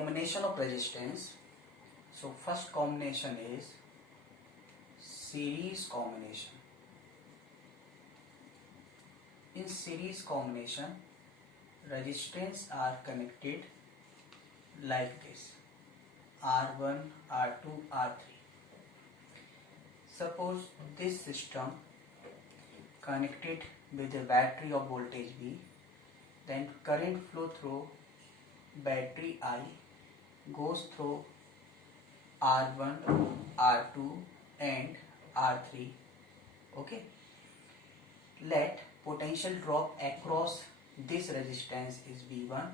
combination of resistance. So first combination is series combination. In series combination, resistance are connected like this: R1, R2, R3. Suppose this system connected with a battery of voltage V, then current flow through battery I goes through R1, R2 and R3. Okay. Let potential drop across this resistance is V1,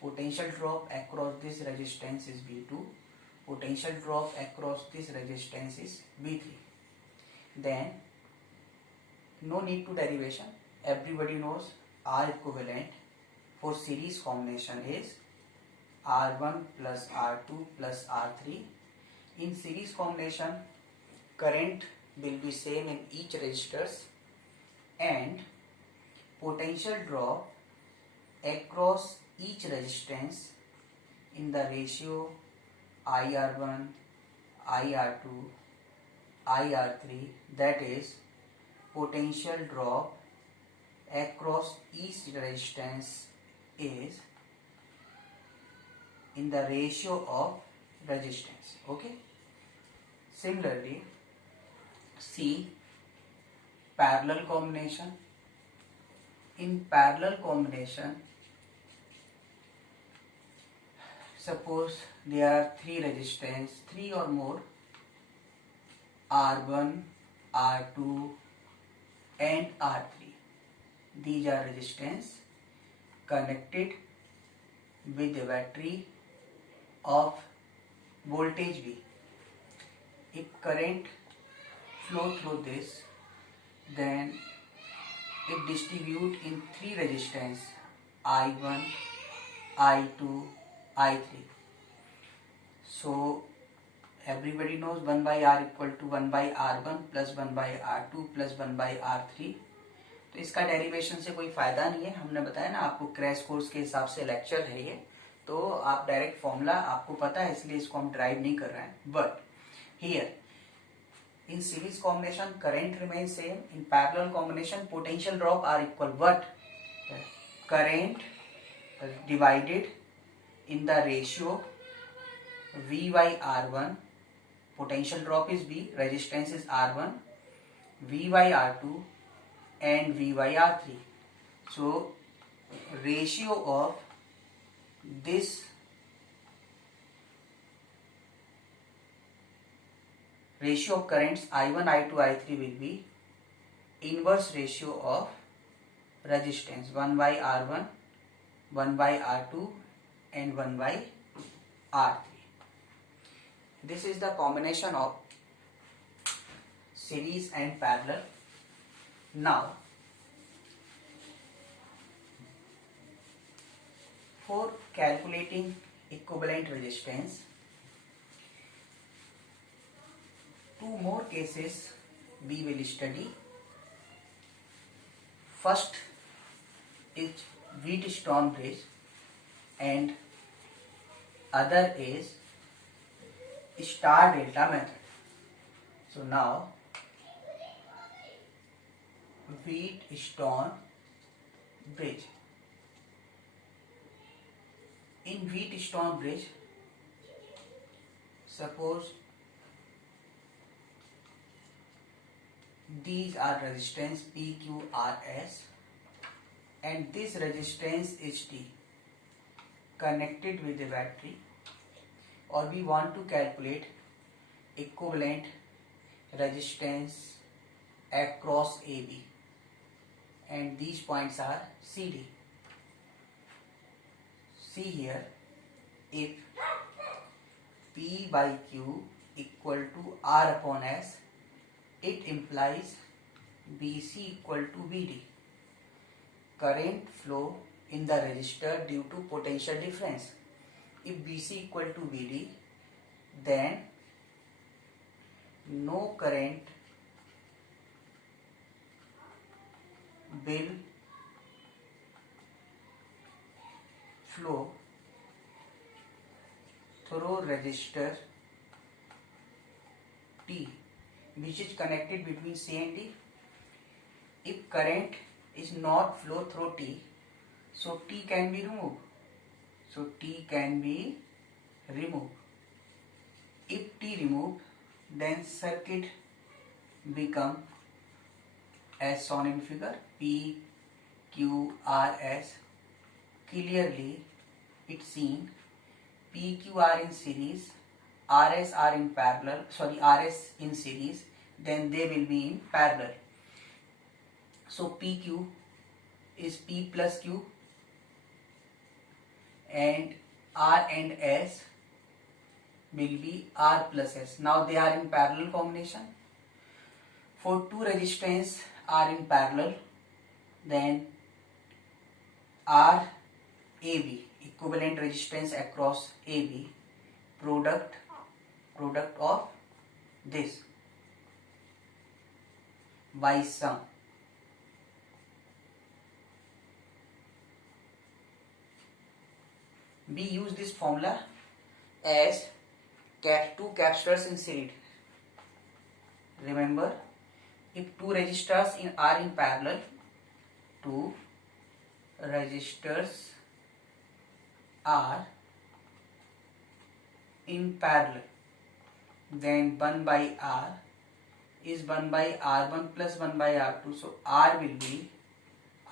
potential drop across this resistance is V2, potential drop across this resistance is V3. Then no need to derivation, everybody knows R equivalent for series combination is R1 plus R2 plus R3. In series combination, current will be same in each resistors and potential drop across each resistance in the ratio IR1, IR2, IR3, that is potential drop across each resistance is in the ratio of resistance. Okay. Similarly, see parallel combination. In parallel combination, suppose there are three or more, R1, R2 and R3. These are resistance connected with a battery of voltage V. If current flow through this, then it distribute in three resistance I1, I2, I3. So everybody knows 1 by R equal to 1 by R1 plus 1 by R2 plus 1 by R3. तो इसका derivation से कोई फायदा नहीं है, हमने बताया ना आपको, क्रैश कोर्स के हिसाब से लेक्चर है ये, तो आप डायरेक्ट फॉर्मूला आपको पता है इसलिए इसको हम ड्राइव नहीं कर रहे हैं. But here in series combination current remains same, in parallel combination potential drop are equal. What? Current divided in the ratio V by R1, potential drop is V, resistance is R1, V by R2 and V by R3. So ratio of this ratio of currents I1, I2, I3 will be inverse ratio of resistance 1 by R1, 1 by R2 and 1 by R3. This is the combination of series and parallel. Now for calculating equivalent resistance, two more cases we will study. First is Wheatstone bridge and other is star delta method. So now Wheatstone bridge. In Wheatstone bridge, suppose these are resistance P, Q, R, S and this resistance is T connected with the battery, or we want to calculate equivalent resistance across AB and these points are CD. See here, if P by Q equal to R upon S, it implies BC equal to BD. Current flow in the resistor due to potential difference. If BC equal to BD, then no current will flow through resistor T which is connected between C and D. If current is not flow through T, so T can be removed. So T can be removed. If T removed, then circuit become as shown in figure P, Q, R, S. Clearly it's seen P, Q are in series, RS are in parallel, RS in series, then they will be in parallel. So PQ is P plus Q and R and S will be R plus S. Now they are in parallel combination. For two resistance are in parallel, then R AB, equivalent resistance across AB, product of this by sum. We use this formula as two capacitors in series. Remember, if two resistors are in parallel, two resistors are in parallel, then 1 by R is 1 by R1 plus 1 by R2. So R will be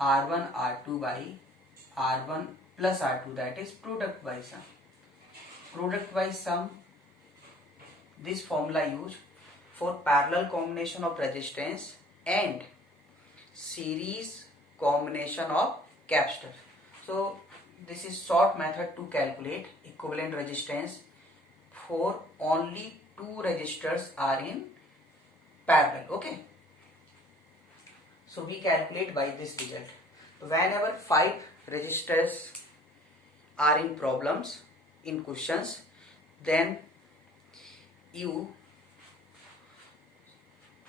R1 R2 by R1 plus R2, that is product by sum. Product by sum, this formula used for parallel combination of resistance and series combination of capacitor. So this is short method to calculate equivalent resistance for only two resistors are in parallel. Okay. So we calculate by this result. Whenever 5 resistors are in problems, in questions, then you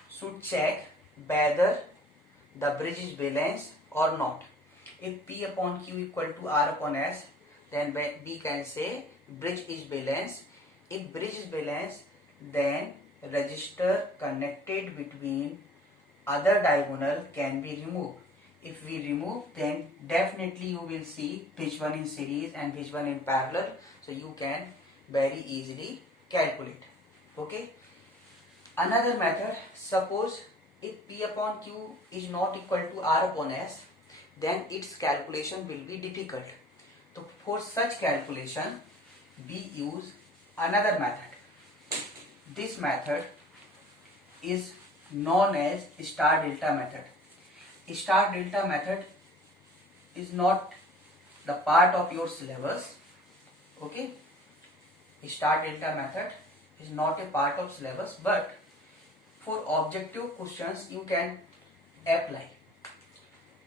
should check whether the bridge is balanced or not. If P upon Q equal to R upon S, then we can say bridge is balanced. If bridge is balanced, then resistor connected between other diagonal can be removed. If we remove, then definitely you will see which one in series and which one in parallel. So you can very easily calculate. Okay. Another method, suppose if P upon Q is not equal to R upon S, then its calculation will be difficult. So for such calculation, we use another method. This method is known as star delta method. Star delta method is not the part of your syllabus. Okay, star delta method is not a part of syllabus, but for objective questions you can apply.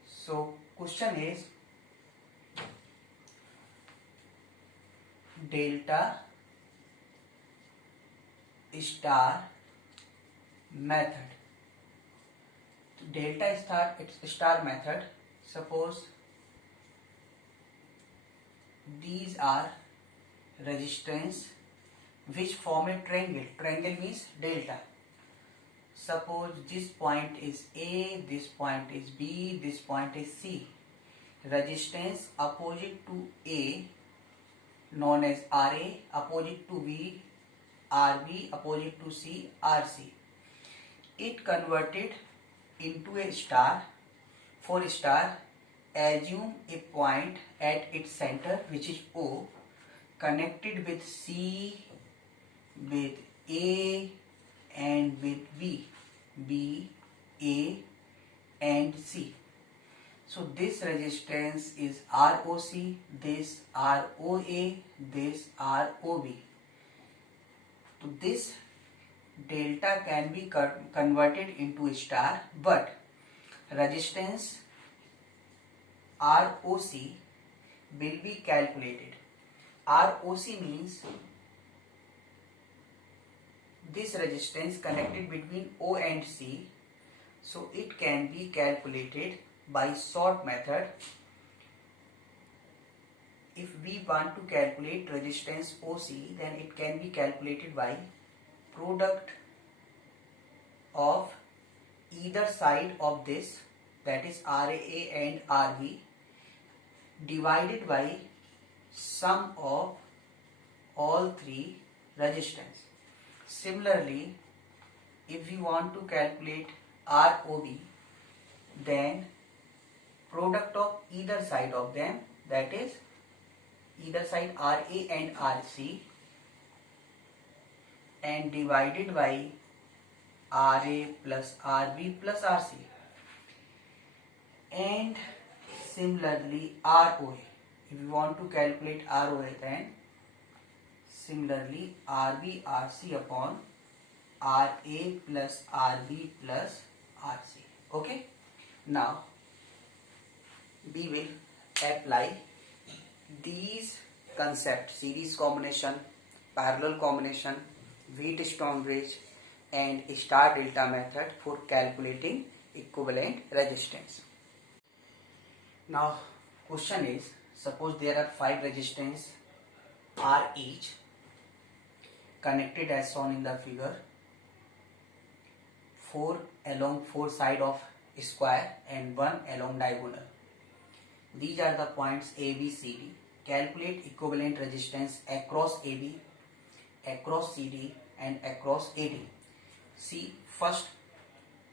So question is delta star method. Delta star method, suppose these are resistance which form a triangle. Triangle means delta. Suppose this point is A, this point is B, this point is C. Resistance opposite to A known as RA, opposite to B, RB, opposite to C, RC. It converted into a star. For star, assume a point at its center which is O, connected with C, with A and with B, A and C. So this resistance is ROC, this ROA, this ROB. So this delta can be converted into a star, but resistance ROC will be calculated. ROC means this resistance connected between O and C, so it can be calculated by short method. if we want to calculate resistance OC, then it can be calculated by product of either side of this, that is RA and RB, divided by sum of all three resistance. Similarly, if we want to calculate ROB, then product of either side of them, that is either side RA and RC, and divided by RA plus RB plus RC. And similarly ROA, if you want to calculate ROA, then similarly RB RC upon RA plus RB plus RC. Okay, now we will apply these concepts: series combination, parallel combination, Wheatstone bridge and star delta method for calculating equivalent resistance. Now question is, suppose there are 5 resistance R each connected as shown in the figure, 4 along 4 side of square and 1 along diagonal. These are the points A, B, C, D. Calculate equivalent resistance across AB, across CD and across AD. See first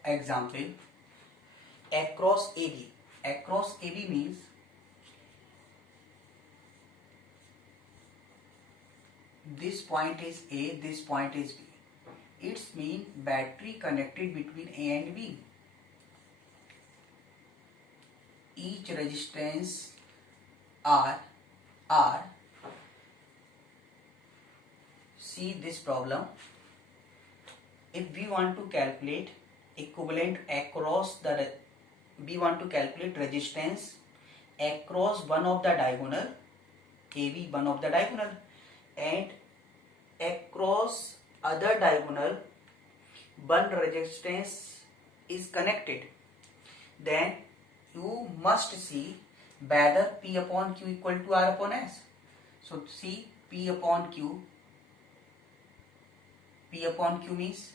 example, across AB. Across AB means this point is A, this point is B. It's mean battery connected between A and B. Each resistance R. See this problem. If we want to calculate equivalent across the, we want to calculate resistance across one of the diagonal, AB one of the diagonal, and across other diagonal one resistance is connected, then you must see whether P upon Q equal to R upon S. So see P upon Q means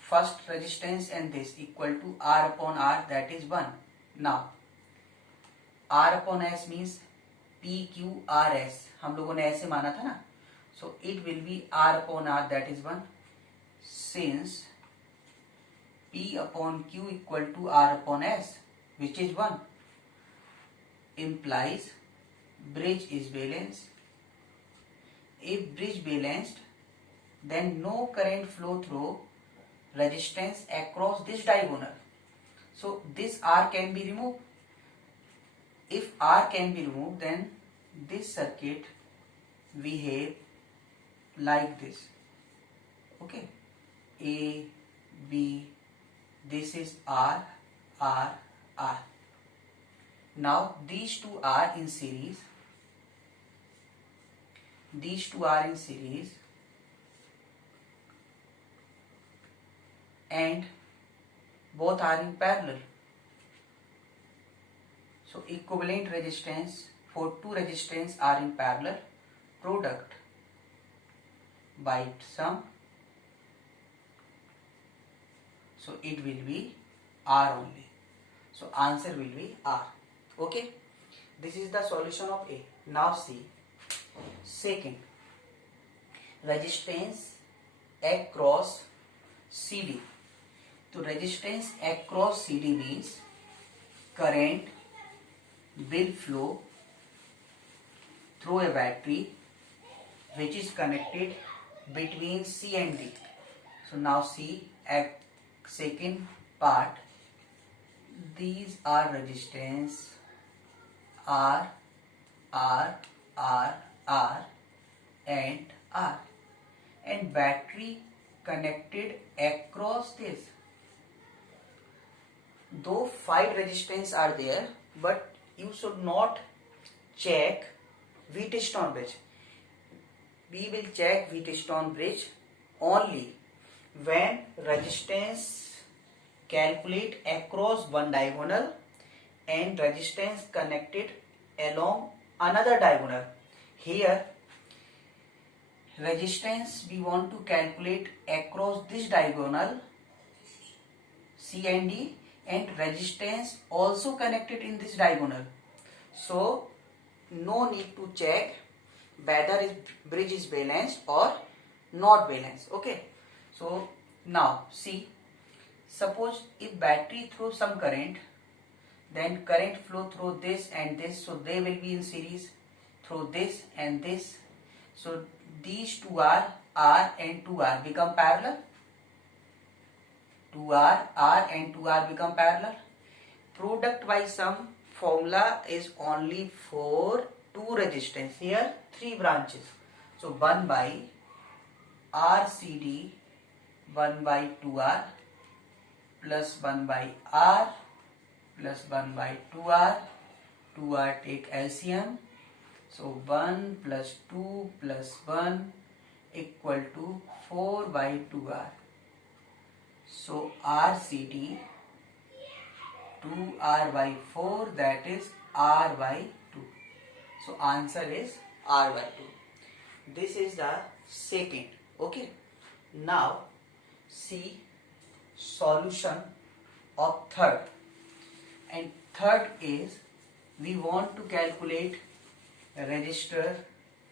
first resistance and this equal to R upon R, that is 1. Now R upon S means PQRS, हम लोगों ने ऐसे माना था ना, so it will be R upon R, that is 1. Since P upon Q equal to R upon S, which is 1, implies bridge is balanced. If bridge balanced, then no current flow through resistance across this diagonal. So this R can be removed. If R can be removed, then this circuit behave like this. Okay, A, B, this is R, R, R. Now these two are in series. These two are in series and both are in parallel. So equivalent resistance for two resistance are in parallel. Product by sum. So it will be R only. So answer will be R. Okay. This is the solution of A. Now see. Second, resistance across CD. So resistance across CD means current will flow through a battery which is connected between C and D. So now see at second part, these are resistance R, R, R, R and R, and battery connected across this. Though 5 resistance are there, but you should not check Wheatstone bridge. We will check Wheatstone bridge only when resistance calculate across one diagonal and resistance connected along another diagonal. here resistance we want to calculate across this diagonal C and D, and resistance also connected in this diagonal. So no need to check whether bridge is balanced or not balanced. Okay, so now see, suppose if battery throws some current, then current flow through this and this, so they will be in series, through this and this. So these two are R and 2R become parallel. 2R, R and 2R become parallel. Product by sum formula is only for two resistance. Here 3 branches. So 1 by RCD 1 by 2R plus 1 by R plus 1 by 2R. 2R take LCM. So 1 plus 2 plus 1 equal to 4 by 2R. So RCD 2R by 4, that is R by 2. So answer is R by 2. This is the second. Okay. Now see solution of third. And third is we want to calculate resistor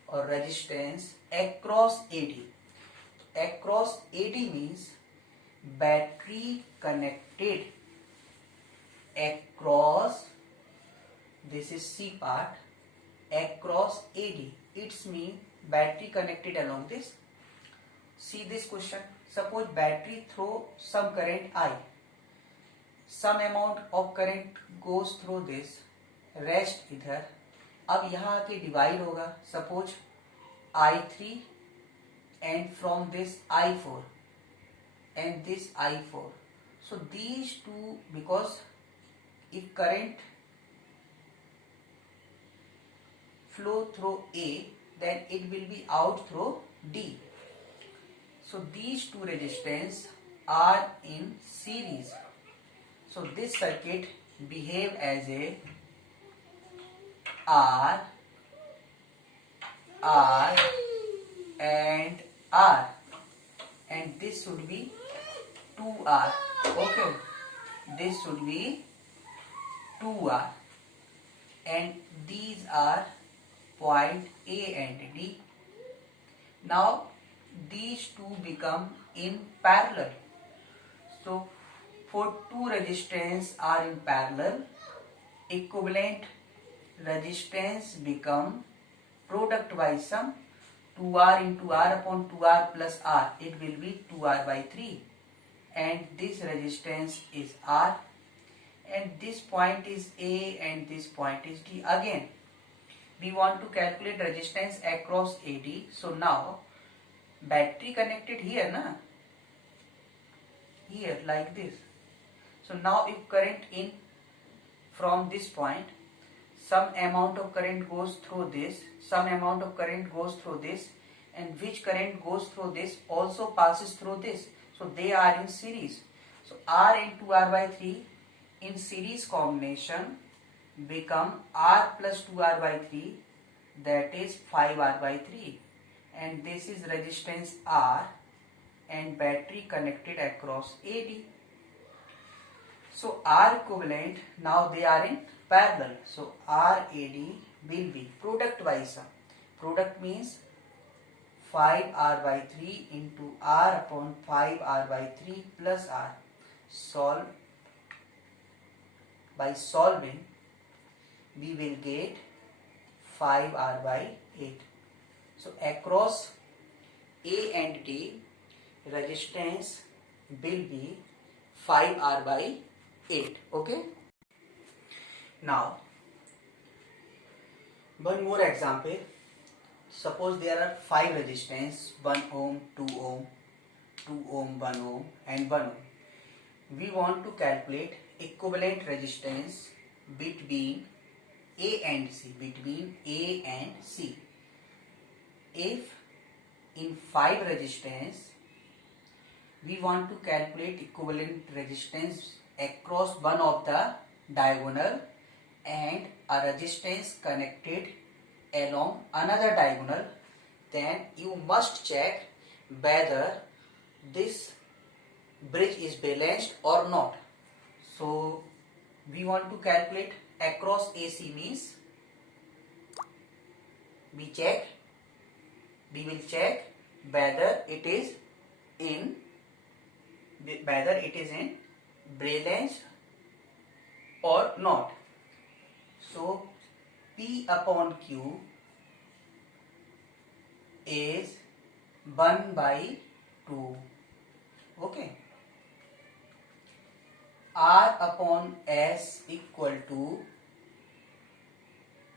or resistance across AD. Across AD means battery connected across, this is C part, across AD. It's mean battery connected along this. See this question. Suppose battery throw some current I. Some amount of current goes through this, rest इधर. अब यहाँ आके divide होगा. Suppose I3 and from this I4 and this I4. So these two, because if current flow through A, then it will be out through D. So these two resistance are in series. So this circuit behave as a R, R and R, and this should be 2R. Okay, this should be 2R, and these are point A and D. Now these two become in parallel. So for two resistance are in parallel, equivalent resistance become product by sum 2R into R upon 2R plus R. It will be 2R by 3, and this resistance is R, and this point is A and this point is D. Again we want to calculate resistance across AD. So now battery connected here na, here like this. So now if current in from this point, some amount of current goes through this, some amount of current goes through this, and which current goes through this also passes through this. So they are in series. So R into R by 3 in series combination become R plus 2R by 3, that is 5R by 3, and this is resistance R and battery connected across AD. So R equivalent, now they are in parallel. So RAD will be product by sum. Product means 5R by 3 into R upon 5R by 3 plus R. Solve. By solving we will get 5R by 8. So across A and D resistance will be 5R by 8. Okay. Now one more example. Suppose there are 5 resistance, 1 ohm, 2 ohm, 2 ohm, 1 ohm and 1 ohm. We want to calculate equivalent resistance between A and C, between A and C. If in 5 resistance we want to calculate equivalent resistance across one of the diagonal and a resistance connected along another diagonal, then you must check whether this bridge is balanced or not. So we want to calculate across AC means we will check whether it is in balanced or not. So P upon Q is 1 by 2. Okay. R upon S equal to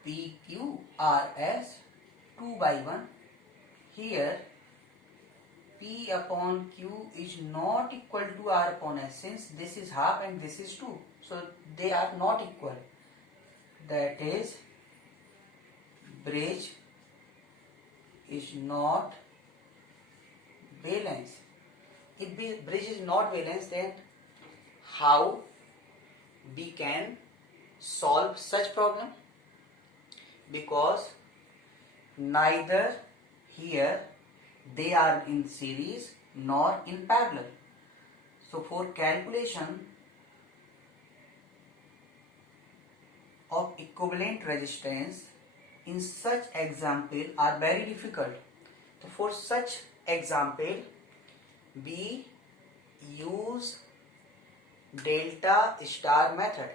PQRS 2 by 1. Here P upon Q is not equal to R upon S, since this is half and this is 2. So they are not equal. That is, bridge is not balanced. If bridge is not balanced, then how we can solve such problem? Because neither here they are in series nor in parallel. So for calculation of equivalent resistance in such example are very difficult. So for such example we use delta star method.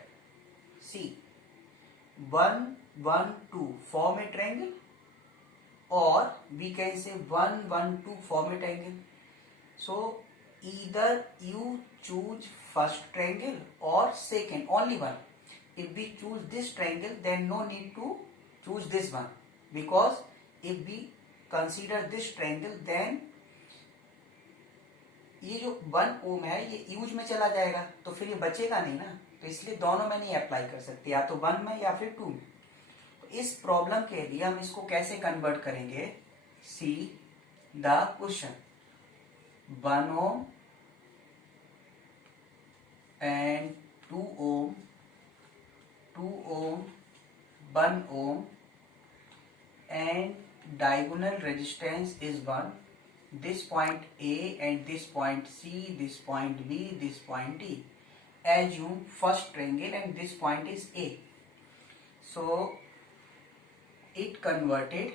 See, 1 1 2 form a triangle, or we can say 1 1 2 form a triangle. So either you choose first triangle or second, only one. If we choose this triangle, then no need to choose this one, because if we consider this triangle, then ये जो 1 ओम है ये use में चला जाएगा, तो फिर ये बचेगा नहीं ना, तो इसलिए दोनों में नहीं अप्लाई कर सकते, या तो 1 में या फिर 2 में. तो इस प्रॉब्लम के लिए हम इसको कैसे कन्वर्ट करेंगे? See the question. 1 ohm and 2 ohm, 2 ohm 1 ohm and diagonal resistance is 1. This point A and this point C, this point B, this point D. Assume first triangle and this point is A. So it converted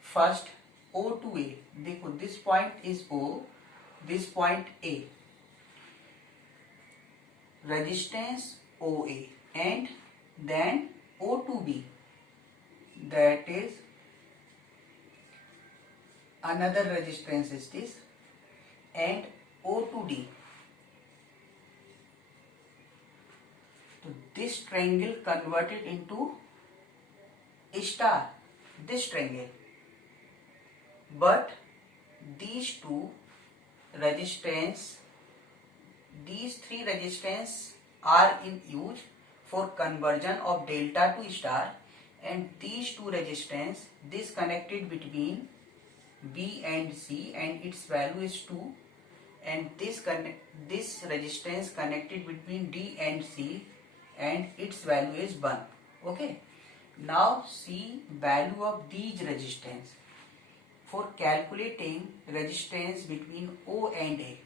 first O to A. देखो, this point is O, this point A. Resistance OA and then O to B, that is another resistance is this, and O to D. So this triangle converted into a star, this triangle, but these two resistance, these three resistance are in use for conversion of delta to star, and these two resistance, this connected between B and C and its value is 2, and this resistance connected between D and C and its value is 1. Okay. Now see value of these resistance. For calculating resistance between O and A,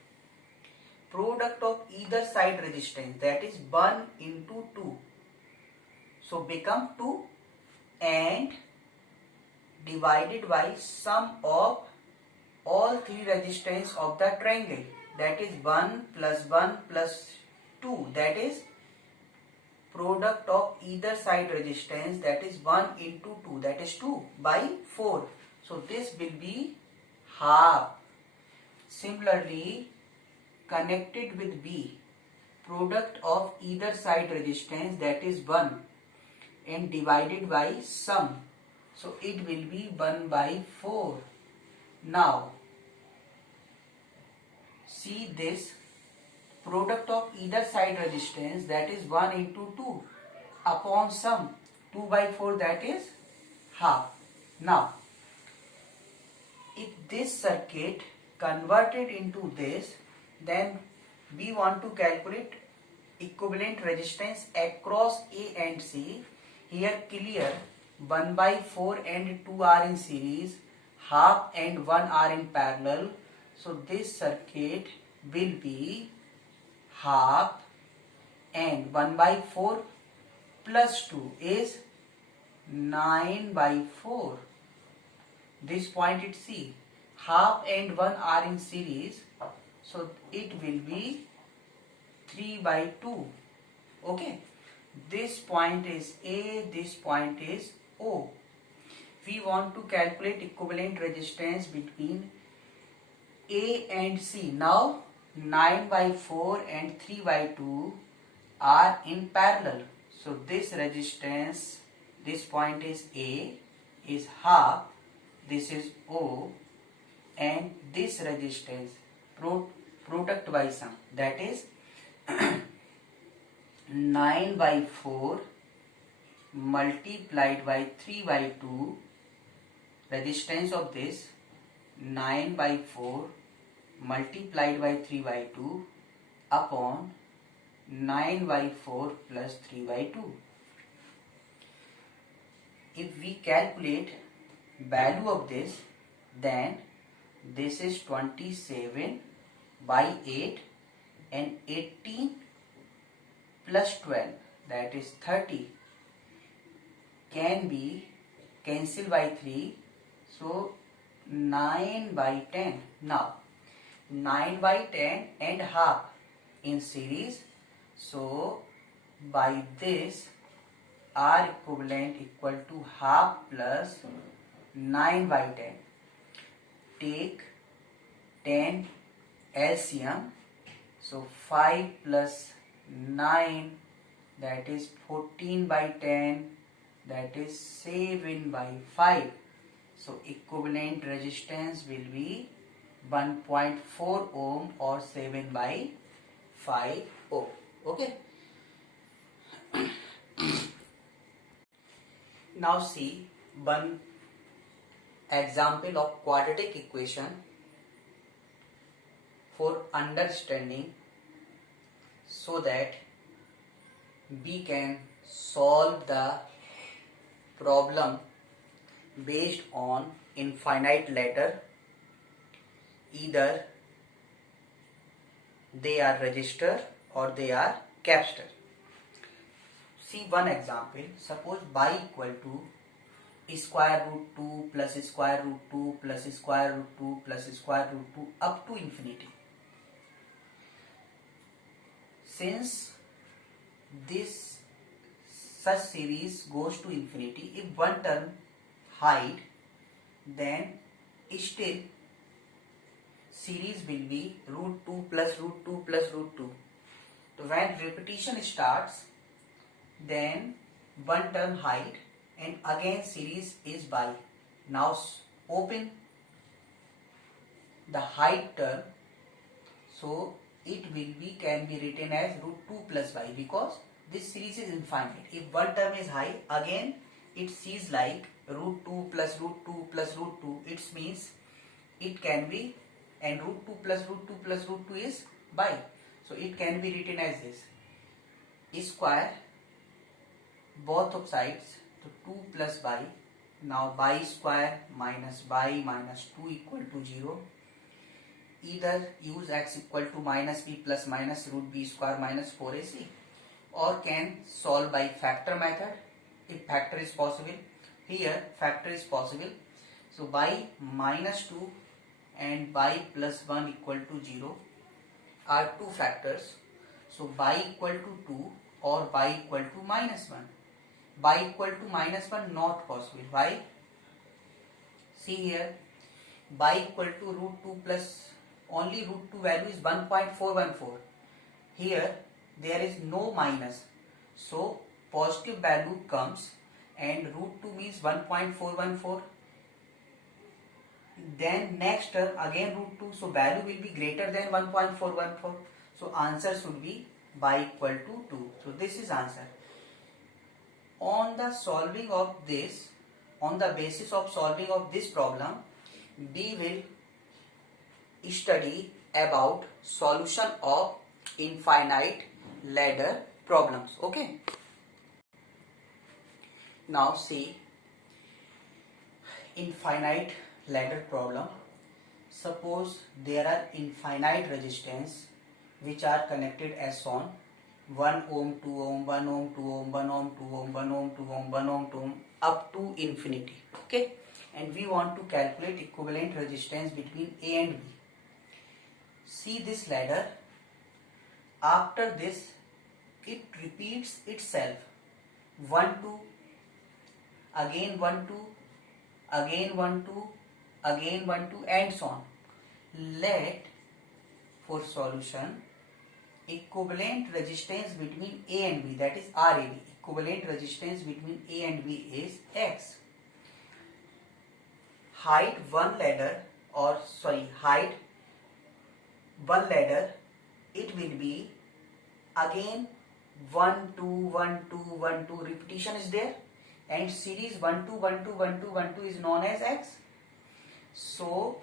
product of either side resistance, that is 1 into 2, so become 2, and divided by sum of all three resistance of the triangle, that is 1 plus 1 plus 2, that is product of either side resistance, that is 1 into 2, that is 2 by 4. So this will be half. Similarly, connected with B, product of either side resistance, that is 1, and divided by sum, so it will be 1 by 4. Now see this product of either side resistance, that is 1 into 2 upon sum 2 by 4, that is half. Now if this circuit converted into this, then we want to calculate equivalent resistance across A and C. Here clear 1 by 4 and 2 are in series, half and 1 are in parallel. So this circuit will be half, and 1 by 4 plus 2 is 9 by 4. This point it C. Half and 1 are in series, so it will be 3 by 2. Okay. This point is A, this point is O. We want to calculate equivalent resistance between A and C. Now 9 by 4 and 3 by 2 are in parallel. So this resistance, this point is A, is half, this is O, and this resistance, product by sum, that is 9 by 4 multiplied by 3 by 2, resistance of this 9 by 4 multiplied by 3 by 2 upon 9 by 4 plus 3 by 2. If we calculate value of this, then this is 27 by 8 and 18 plus 12, that is 30, can be cancelled by 3, so 9 by 10. Now 9 by 10 and half in series, so by this R equivalent equal to half plus 9 by 10. Take 10 LCM, so 5 plus 9, that is 14 by 10, that is 7 by 5. So equivalent resistance will be 1.4 ohm or 7 by 5 ohm. Okay. Now see one example of quadratic equation for understanding, so that we can solve the problem based on infinite ladder. Either they are resistor or they are capacitor. See one example. Suppose y equal to square root 2 plus square root 2 plus square root 2 plus square root 2 up to infinity. Since this such series goes to infinity, if one term hide, then still series will be root 2 plus root 2 plus root 2. So when repetition starts, then one term hide and again series is by. Now open the hide term, so it will be can be written as root 2 plus y, because this series is infinite. If one term is high, again it sees like root 2 plus root 2 plus root 2. It means it can be, and root 2 plus root 2 plus root 2 is by. So it can be written as this. Square both of sides, so 2 plus y. Now y square minus y minus 2 equal to 0. Either use x equal to minus b plus minus root b square minus 4ac, or can solve by factor method if factor is possible. Here factor is possible, so y minus 2 and y plus 1 equal to 0 are two factors. So y equal to 2 or y equal to minus 1. Y equal to minus 1 not possible. Why? See here, y equal to root 2 plus, only root 2 value is 1.414. Here there is no minus, so positive value comes, and root 2 means 1.414. Then next term again root 2, so value will be greater than 1.414. So answer should be y equal to 2. So this is answer. On the solving of this, on the basis of solving of this problem, we will study about solution of infinite ladder problems. Okay. Now see infinite ladder problem. Suppose there are infinite resistance which are connected as shown: 1 ohm, 2 ohm, 1 ohm, 2 ohm, 1 ohm, 2 ohm, 1 ohm, 2 ohm, 1 ohm, 2 ohm, up to infinity. Okay, and we want to calculate equivalent resistance between A and B. See this ladder. After this, it repeats itself. 1 2, again 1 2, again 1 2, again 1 2, and so on. Let, for solution, equivalent resistance between A and B, that is RAB, equivalent resistance between A and B is X. Height one ladder it will be again 1 2 1 2 1 2, repetition is there, and series 1 2 1 2 1 2 1 2 is known as X. So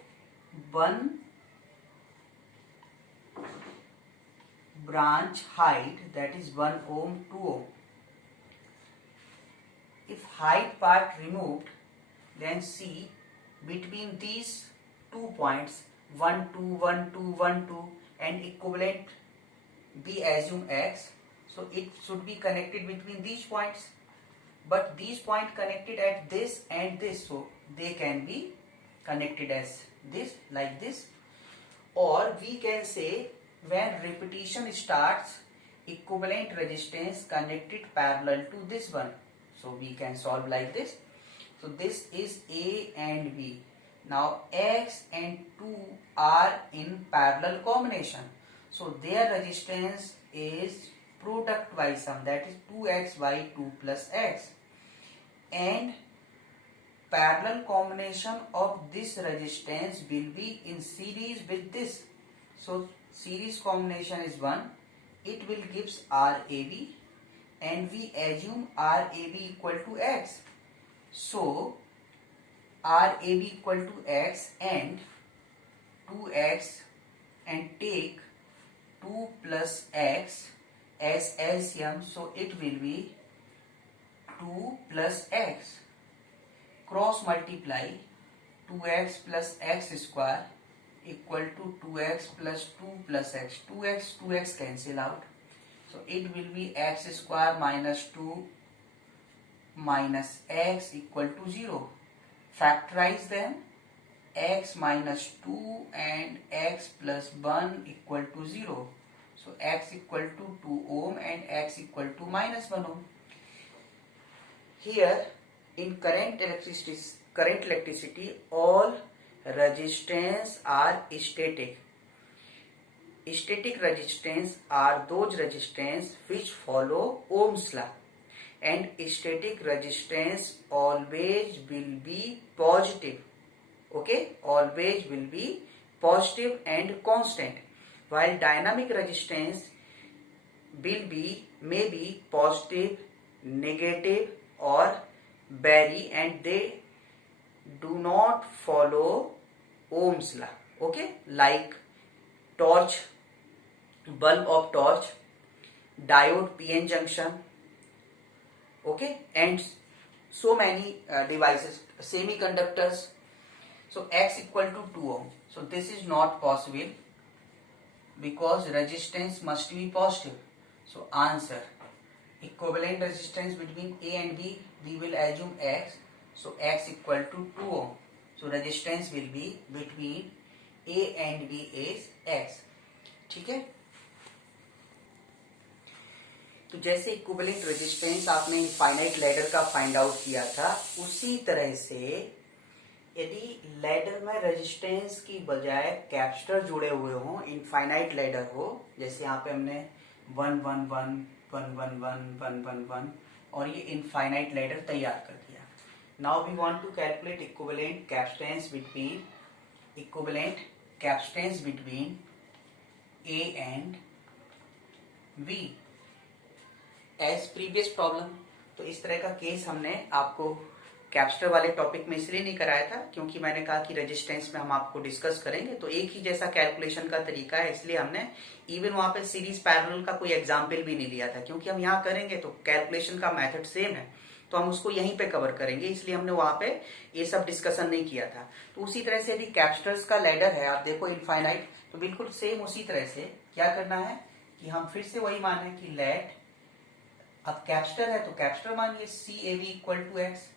one branch height, that is 1 ohm, 2 ohm. If height part removed, then see between these 2 points 1 2 1 2 1 2 and equivalent be assumed X, so it should be connected between these points, but these points connected at this and this, so they can be connected as this, like this. Or we can say when repetition starts, equivalent resistance connected parallel to this one, so we can solve like this. So this is A and B. Now X and 2 are in parallel combination, so their resistance is product by sum, that is 2x by 2 plus x, and parallel combination of this resistance will be in series with this. So series combination is 1, it will gives RAB, and we assume RAB equal to X. So RAB equal to X and 2x, and take 2 plus x as LCM, so it will be 2 plus x. Cross multiply 2x plus x square equal to 2x plus 2 plus x. 2x cancel out, so it will be x square minus 2 minus x equal to 0. Factorize them, x minus 2 and x plus 1 equal to 0. So x equal to 2 ohm and x equal to minus 1 ohm. Here in current electricity all resistance are static. Static resistance are those resistance which follow Ohm's law, and static resistance always will be positive. Okay, always will be positive and constant, while dynamic resistance may be positive, negative, or vary, and they do not follow Ohm's law. Okay, like torch, bulb of torch, diode PN junction, okay, and so many devices, semiconductors. So x equal to 2 ohm. So this is not possible because resistance must be positive. So answer, equivalent resistance between A and B, we will assume x. So x equal to 2 ohm. So resistance will be between A and B is x. ठीक है, तो जैसे equivalent resistance आपने infinite ladder का find out किया था, उसी तरह से यदि लैडर में रेजिस्टेंस की बजाय कैपेसिटर जुड़े हुए हों, इनफाइनाइट लैडर हो, जैसे यहाँ पे हमने 1 1 1 1 1 1 1 1 1 और ये इनफाइनाइट लैडर तैयार कर दिया. Now we want to calculate equivalent capacitance between A and B as previous problem. तो इस तरह का केस हमने आपको कैपेसिटर वाले टॉपिक में इसलिए नहीं कराया था क्योंकि मैंने कहा कि रेजिस्टेंस में हम आपको डिस्कस करेंगे, तो एक ही जैसा कैलकुलेशन का तरीका है, इसलिए हमने इवन वहां पे सीरीज पैरेलल का कोई एग्जाम्पल भी नहीं लिया था, क्योंकि हम यहाँ करेंगे तो कैलकुलेशन का मेथड सेम है. तो हम उसको यहीं पे कवर करेंगे, इसलिए हमने वहां पे ये सब डिस्कशन नहीं किया था। तो उसी तरह से यदि कैपेसिटर्स का लैडर है, आप देखो इनफाइनाइट, तो बिल्कुल सेम उसी तरह से क्या करना है कि हम फिर से वही माने कि लेट, अब कैपेसिटर है तो कैपेसिटर मानिए C A V equal to X.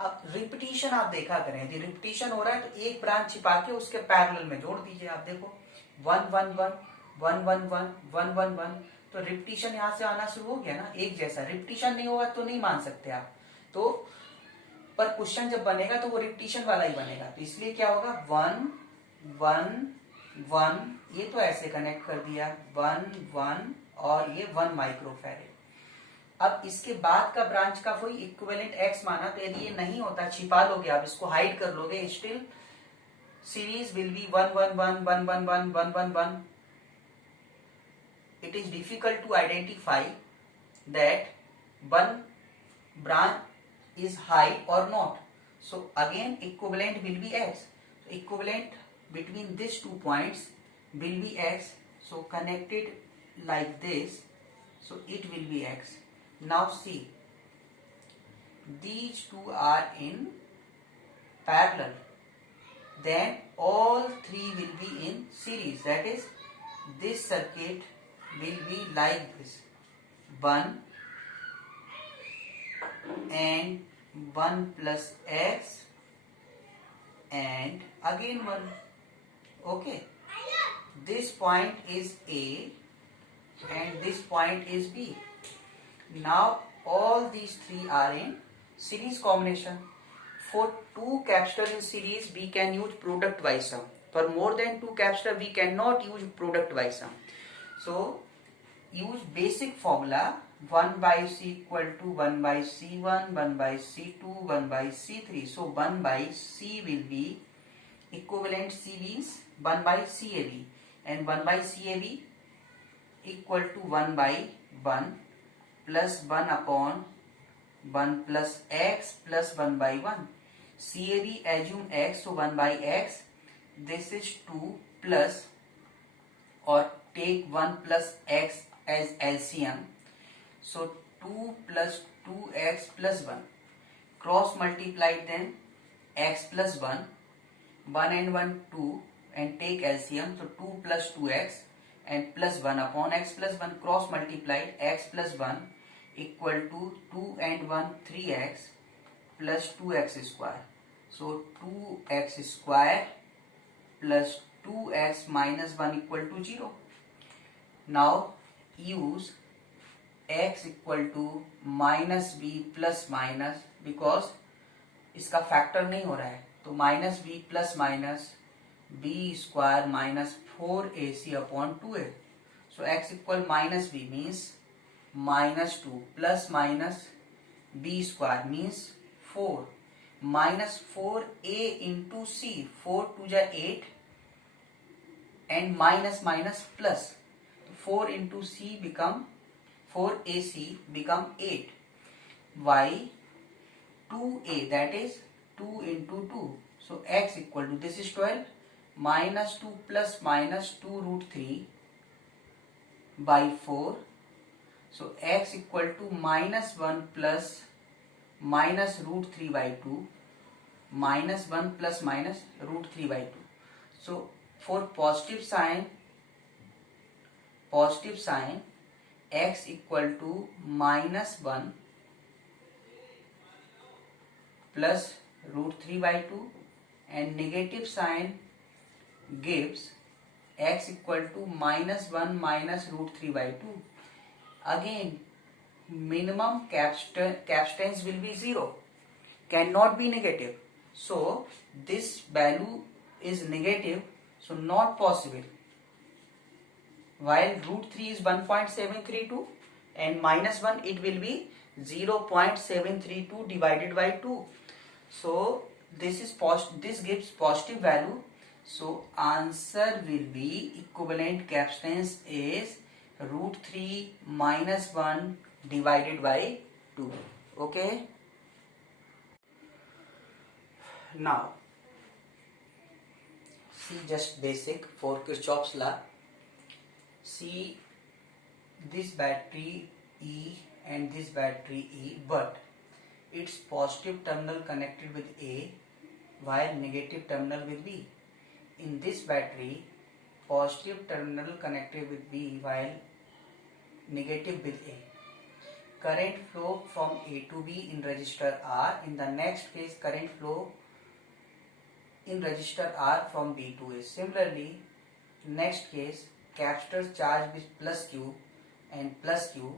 अब रिपीटिशन आप देखा करें, यदि रिपीटिशन हो रहा है तो एक ब्रांच छिपा के उसके पैरेलल में जोड़ दीजिए। आप देखो 1 1 1 1 1 1 1 1 1, तो रिपीटिशन यहां से आना शुरू हो गया ना, एक जैसा। रिपीटिशन नहीं होगा तो नहीं मान सकते आप, तो पर क्वेश्चन जब बनेगा तो वो रिपीटिशन वाला ही बनेगा, तो इसलिए क्या होगा 1 1 1, ये तो ऐसे कनेक्ट कर दिया 1 1 और ये 1 माइक्रोफैरेड। अब इसके बाद का ब्रांच का कोई इक्विवेलेंट एक्स माना, तो यदि ये नहीं होता, छिपा लोगे आप, इसको हाइड कर लोगे, still series will be 1 1 1 1 1 1 1 1 1। It is difficult to identify that one branch is high or not. So again equivalent will be x. So equivalent between these 2 points will be x. So connected like this. So it will be x. Now see, these two are in parallel. Then all three will be in series. That is, this circuit will be like this: 1 and 1 plus x and again 1. Okay, this point is A and this point is B. Now all these three are in series combination. For 2 capacitors in series we can use product by sum. For more than 2 capacitors we cannot use product by sum. So use basic formula 1 by C equal to 1 by C1, 1 by C2, 1 by C3. So 1 by C will be equivalent CVs 1 by CAV, and 1 by CAV equal to 1 by 1 plus 1 upon 1 plus x plus 1 by 1. CAV assume x, so 1 by x. This is 2 plus, or take 1 plus x as LCM. So 2 plus 2x plus 1. Cross multiplied then x plus 1. 1 and 1 2 and take LCM. So 2 plus 2x and plus 1 upon x plus 1. Cross multiplied x plus 1 equal to 2 and 1 3x plus 2x square. So 2x square plus 2x minus 1 equal to 0. Now use x equal to minus b plus minus, because इसका factor नहीं हो रहा है, तो minus B plus minus B square minus 4ac upon 2a. So x equal minus B means minus 2 plus minus B square means 4 minus 4a into c. 4 2 जा 8 and minus minus plus. 4 into c become 4ac become 8. Y 2a, that is 2 into 2. So x equal to, this is 12 minus 2 plus minus 2 root 3 by 4. So x equal to minus 1 plus minus root 3 by 2 minus 1 plus minus root 3 by 2. So for positive sign x equal to minus 1 plus root 3 by 2, and negative sign gives x equal to minus 1 minus root 3 by 2. Again minimum capacitance will be 0, cannot be negative. So this value is negative, so not possible. While root 3 is 1.732 and minus 1, it will be 0.732 divided by 2. So this gives positive value. So answer will be equivalent capacitance is root 3 minus 1 divided by 2. Okay. Now see just basic for Kirchhoff's law. See this battery E and this battery E, but its positive terminal connected with A while negative terminal with B. In this battery, positive terminal connected with B while negative with A. Current flow from A to B in resistor R. In the next case, current flow in resistor R from B to A. Similarly, next case, capacitor charged with plus Q and plus Q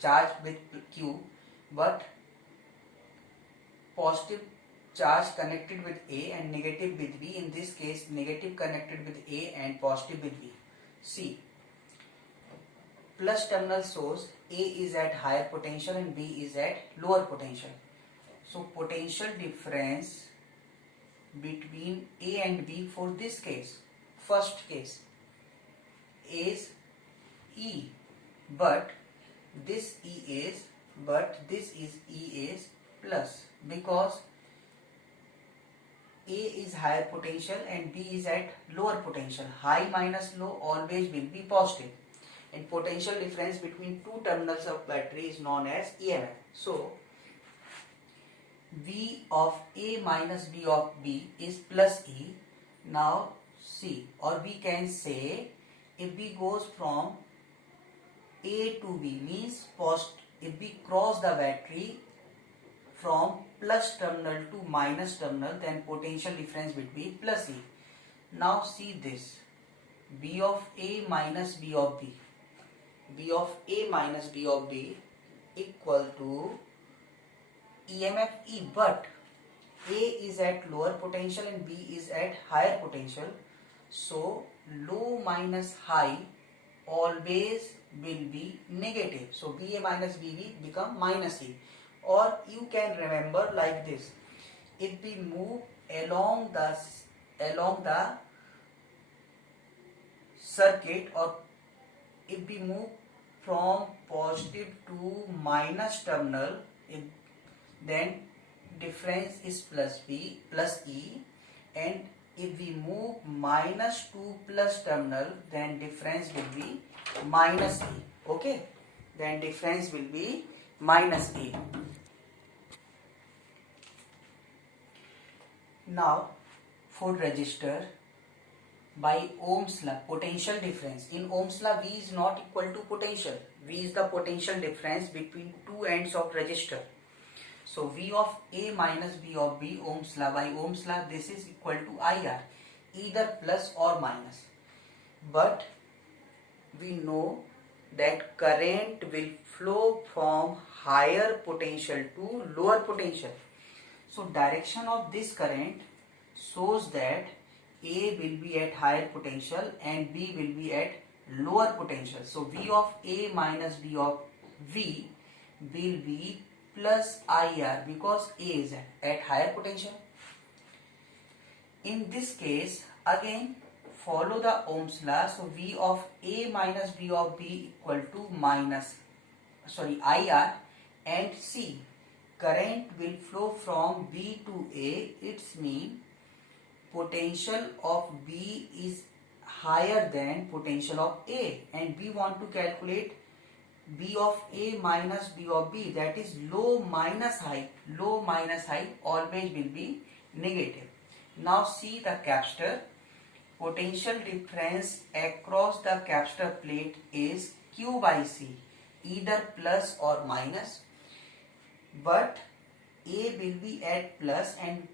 charged with Q, but positive charge connected with A and negative with B. In this case, negative connected with A and positive with B. See, plus terminal shows A is at higher potential and B is at lower potential. So potential difference between A and B for this case, first case, is E, but this E is plus, because A is higher potential and B is at lower potential. High minus low always will be positive, and potential difference between two terminals of battery is known as EMF. So V of A minus V of B is plus E. Now see, or we can say, if B goes from A to B, means if we cross the battery from plus terminal to minus terminal, then potential difference will be plus E. Now see this, V of A minus V of B. V of A minus V of B equal to EMF E, but A is at lower potential and B is at higher potential. So low minus high always will be negative. So VA minus VB become minus E. Or you can remember like this, if we move along the circuit, or if we move from positive to minus terminal, then difference is plus E, and if we move minus to plus terminal, then difference will be minus E. Okay, then difference will be minus E. Now for resistor, by Ohm's law, potential difference. In Ohm's law, V is not equal to potential. V is the potential difference between two ends of resistor. So V of A minus V of B, Ohm's law, by Ohm's law, this is equal to IR, either plus or minus. But we know that current will flow from higher potential to lower potential. So direction of this current shows that A will be at higher potential and B will be at lower potential. So V of A minus V of V will be plus IR, because A is at higher potential. In this case, again follow the Ohm's law. So V of A minus V of B equal to IR, and C, current will flow from B to A. It's mean potential of B is higher than potential of A, and we want to calculate B of A minus B of B, that is low minus high. Low minus high always will be negative. Now see the capacitor. Potential difference across the capacitor plate is Q by C, either plus or minus, but A will be at plus and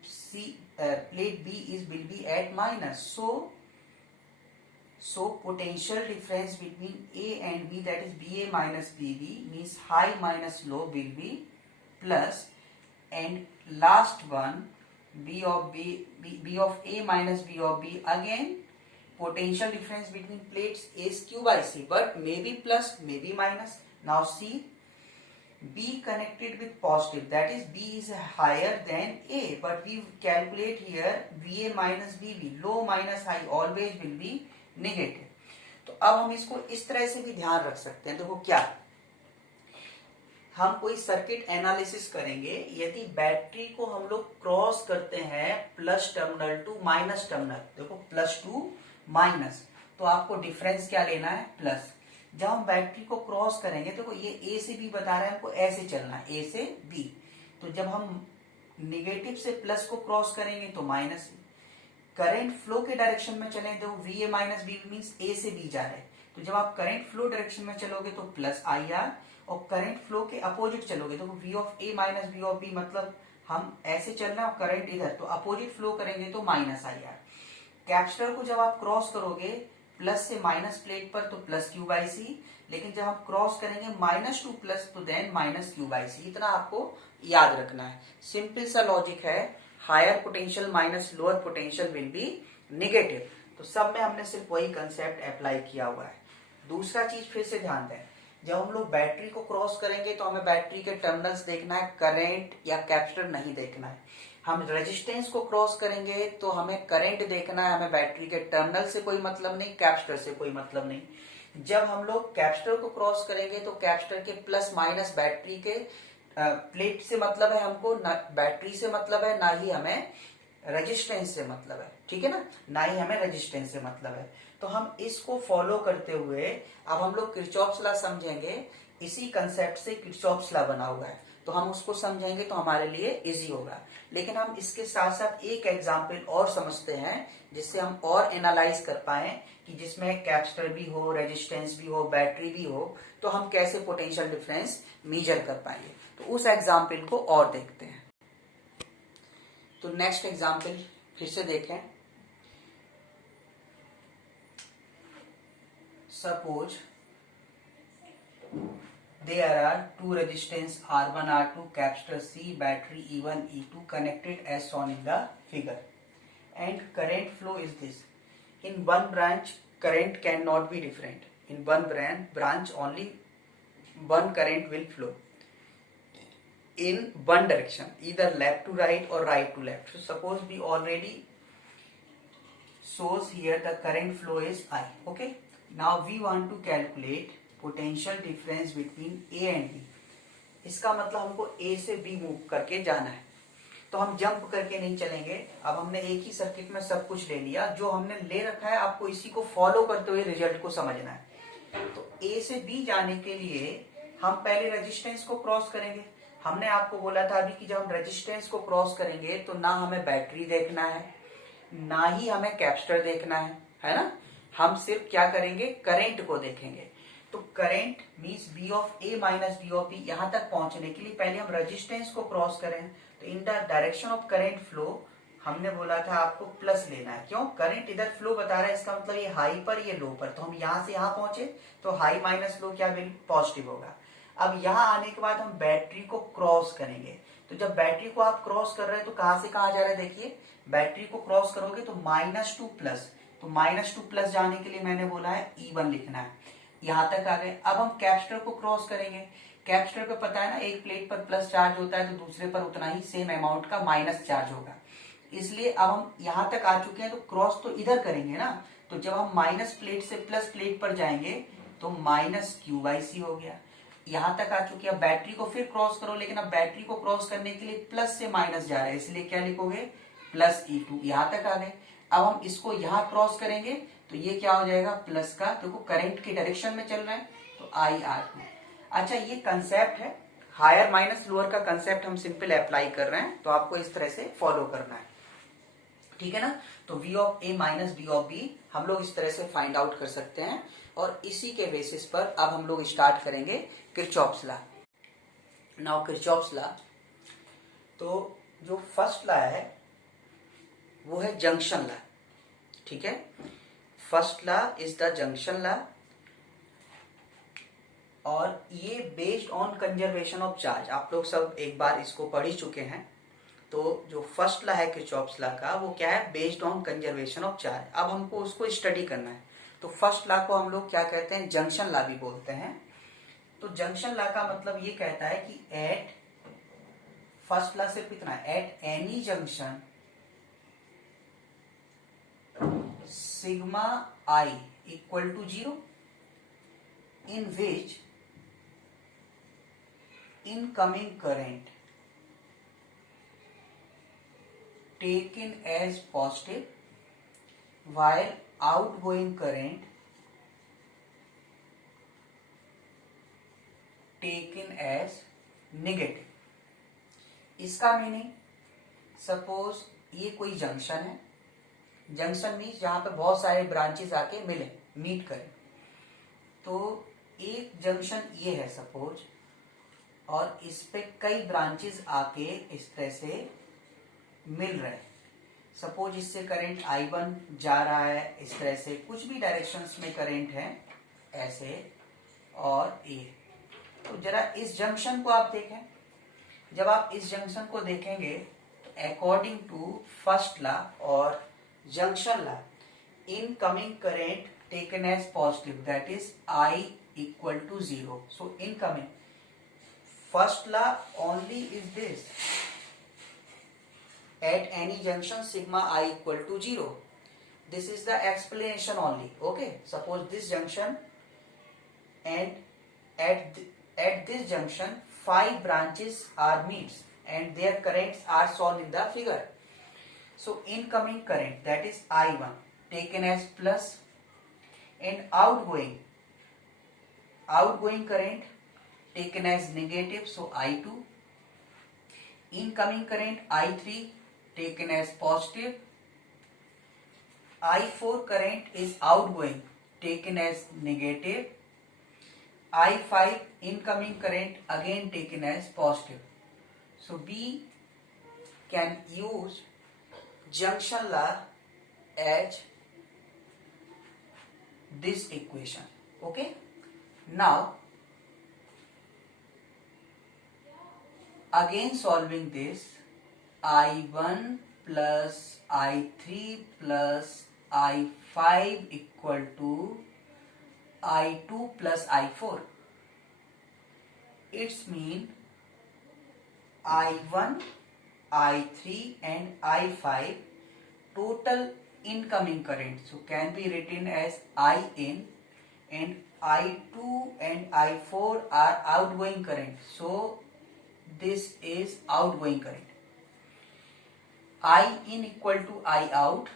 plate B will be at minus. So potential difference between A and B, that is BA minus BB, means high minus low will be plus, and last one, B of A minus B of B, again potential difference between plates is Q by C, but maybe plus, maybe minus. Now see, B connected with positive, that is B is higher than A, but we calculate here VA minus BB, low minus high always will be negative. तो अब हम इसको इस तरह से भी ध्यान रख सकते हैं. देखो क्या, हम कोई सर्किट एनालिसिस करेंगे, यदि बैटरी को हम लोग क्रॉस करते हैं plus terminal to minus terminal, देखो प्लस टू माइनस, तो आपको डिफरेंस क्या लेना है, प्लस. जब हम बैटरी को क्रॉस करेंगे, देखो ये ए से बी बता रहा है हमको ऐसे चलना है, ए से बी, तो जब हम निगेटिव से प्लस को क्रॉस करेंगे तो माइनस। करंट फ्लो के डायरेक्शन में चलें तो V A minus B means A से बी जा रहे हैं, तो जब आप करंट फ्लो डायरेक्शन में चलोगे तो प्लस आई आर, और करंट फ्लो के अपोजिट चलोगे तो V of A minus B of B, मतलब हम ऐसे चल रहे हैं और करंट इधर, तो अपोजिट फ्लो करेंगे तो माइनस आई आर। कैपेसिटर को जब आप क्रॉस करोगे प्लस से माइनस प्लेट पर तो प्लस क्यू बाई सी, लेकिन जब हम क्रॉस करेंगे माइनस टू प्लस तो then minus Q by C. इतना आपको याद रखना है, सिंपल सा लॉजिक है। Higher potential minus lower potential will be negative. तो सब में हमने सिर्फ वही कंसेप्ट अप्लाई किया हुआ है। दूसरा चीज फिर से ध्यान दें, जब हम लोग बैटरी को क्रॉस करेंगे तो हमें बैटरी के टर्मिनल्स देखना है, करंट या कैपेसिटर नहीं देखना है। हम रेजिस्टेंस को क्रॉस करेंगे तो हमें करंट देखना है, हमें बैटरी के टर्मिनल से कोई मतलब नहीं, कैपेसिटर से कोई मतलब नहीं। जब हम लोग कैपेसिटर को क्रॉस करेंगे तो कैपेसिटर के प्लस माइनस बैटरी के प्लेट से मतलब है हमको, ना बैटरी से मतलब है, ना ही हमें रेजिस्टेंस से मतलब है, ठीक है ना, ना ही हमें रेजिस्टेंस से मतलब है। तो हम इसको फॉलो करते हुए अब हम लोग किरचॉफ्स लॉ समझेंगे। इसी कंसेप्ट से किरचॉफ्स लॉ बना हुआ है, तो हम उसको समझेंगे तो हमारे लिए इजी होगा। लेकिन हम इसके साथ साथ एक एग्जाम्पल और समझते हैं जिससे हम और एनालाइज कर पाए कि जिसमें कैपेसिटर भी हो, रेजिस्टेंस भी हो, बैटरी भी हो, तो हम कैसे पोटेंशियल डिफरेंस मेजर कर पाएंगे। तो उस एग्जाम्पल को और देखते हैं। तो नेक्स्ट एग्जाम्पल फिर से देखें। Suppose there are two resistance R1 R2 capacitor C battery E1 E2 connected as shown in the figure and current flow is this. In one branch current cannot be different, in one branch only one current will flow in one direction, either left to right or right to left. So suppose we already shows here the current flow is I. Okay, now we want to calculate potential difference between A and B. इसका मतलब हमको ए से B move करके जाना है, तो हम jump करके नहीं चलेंगे। अब हमने एक ही सर्किट में सब कुछ ले लिया, जो हमने ले रखा है आपको इसी को फॉलो करते हुए रिजल्ट को समझना है। तो ए से बी जाने के लिए हम पहले रेजिस्टेंस को क्रॉस करेंगे। हमने आपको बोला था अभी कि जब हम रेजिस्टेंस को क्रॉस करेंगे तो ना हमें बैटरी देखना है, ना ही हमें कैपेसिटर देखना है ना, हम सिर्फ क्या करेंगे, करंट को देखेंगे। तो current means B of A minus B of B, यहां तक पहुंचने के लिए पहले हम रेजिस्टेंस को क्रॉस करें। तो in the direction of current flow हमने बोला था आपको प्लस लेना है। क्यों, करंट इधर फ्लो बता रहा है, इसका मतलब ये हाई पर ये लो पर, तो हम यहां से यहां पहुंचे तो हाई माइनस लो क्या बिल पॉजिटिव होगा। अब यहां आने के बाद हम बैटरी को क्रॉस करेंगे। तो जब बैटरी को आप क्रॉस कर रहे हैं तो कहां से कहां जा रहे हैं, देखिए बैटरी को क्रॉस करोगे तो माइनस टू प्लस, तो माइनस टू प्लस जाने के लिए मैंने बोला है E1 लिखना है। यहां तक आ गए। अब हम कैपेसिटर को क्रॉस करेंगे। कैपेसिटर पे पता है ना, एक प्लेट पर प्लस चार्ज होता है तो दूसरे पर उतना ही सेम अमाउंट का माइनस चार्ज होगा, इसलिए अब हम यहां तक आ चुके हैं तो क्रॉस तो इधर करेंगे ना। तो जब हम माइनस प्लेट से प्लस प्लेट पर जाएंगे तो माइनस क्यू बाई सी हो गया। यहां तक आ चुके हैं। बैटरी को फिर क्रॉस करो, लेकिन अब बैटरी को क्रॉस करने के लिए प्लस से माइनस जा रहा है, इसलिए क्या लिखोगे, प्लस E2। यहां तक आ गए। अब हम इसको यहां क्रॉस करेंगे तो ये क्या हो जाएगा, प्लस का, देखो करंट की डायरेक्शन में चल रहा है तो IR2। अच्छा, ये कंसेप्ट है हायर माइनस लोअर का कंसेप्ट, हम सिंपल अप्लाई कर रहे हैं, तो आपको इस तरह से फॉलो करना है, ठीक है ना। तो V of A minus B of B हम लोग इस तरह से फाइंड आउट कर सकते हैं, और इसी के बेसिस पर अब हम लोग स्टार्ट करेंगे Kirchhoff's law. Now Kirchhoff's law, तो जो फर्स्ट लॉ है वो है जंक्शन लॉ, ठीक है। First law is the junction law, और ये based on conservation of charge. आप लोग सब एक बार इसको पढ़ ही चुके हैं। तो जो फर्स्ट लॉ है किरचॉफ्स लॉ का, वो क्या है, based on conservation of charge. अब हमको उसको स्टडी करना है। तो फर्स्ट लॉ को हम लोग क्या कहते हैं, जंक्शन लॉ भी बोलते हैं। तो जंक्शन लॉ का मतलब ये कहता है कि एट, फर्स्ट लॉ सिर्फ इतना, at any junction sigma I equal to 0 in which incoming current taken as positive while outgoing current taken as negative इसका मीनिंग, सपोज ये कोई जंक्शन है, जंक्शन मीन्स जहां पे बहुत सारे ब्रांचेस आके मिले, मीट करें। तो एक जंक्शन ये है सपोज, और इस पे कई ब्रांचेस आके इस तरह से मिल रहे हैं। सपोज इससे करंट I1 जा रहा है इस तरह से, कुछ भी डायरेक्शंस में करंट है ऐसे और ये। तो जरा इस जंक्शन को आप देखें, जब आप इस जंक्शन को देखेंगे तो अकॉर्डिंग टू फर्स्ट लॉ और junction law, incoming current taken as positive, that is I equal to 0. So incoming, first law only is this, at any junction sigma I equal to 0. This is the explanation only. Okay, suppose this junction, and at this junction 5 branches are meets and their currents are shown in the figure. So incoming current, that is I1, taken as plus, and outgoing current taken as negative, so I2. Incoming current I3 taken as positive. I4 current is outgoing, taken as negative. I5 incoming current again taken as positive. So we can use junction law as this equation. Okay. Now again solving this, I1 plus I3 plus I5 equal to I2 plus I4. It's mean I1, I3 and I5 total incoming current, so can be written as IN, and I2 and I4 are outgoing current, so this is outgoing current. I in equal to I out,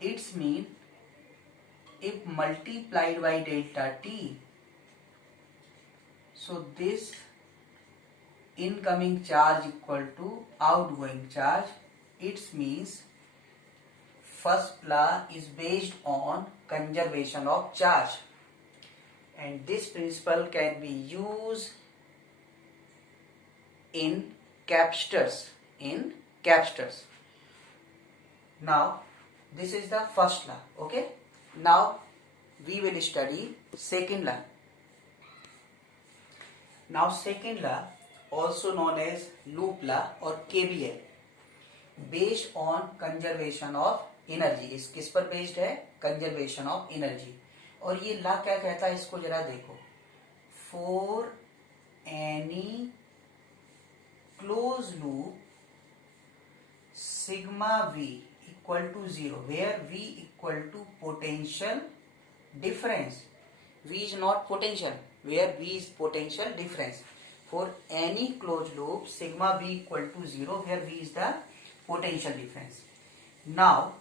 it's mean if multiplied by delta T, so this incoming charge equal to outgoing charge. It means first law is based on conservation of charge, and this principle can be used in capacitors. Now this is the first law. Okay, now we will study second law. Now second law, also known as loop law or KVL, based on conservation of energy. इस किस पर based है? Conservation of energy. और ये law क्या कहता है, इसको जरा देखो, for any close loop sigma V equal to 0, where V equal to potential difference. V is not potential, where V is potential difference. For any closed loop sigma V equal to 0, where V is the potential difference. Now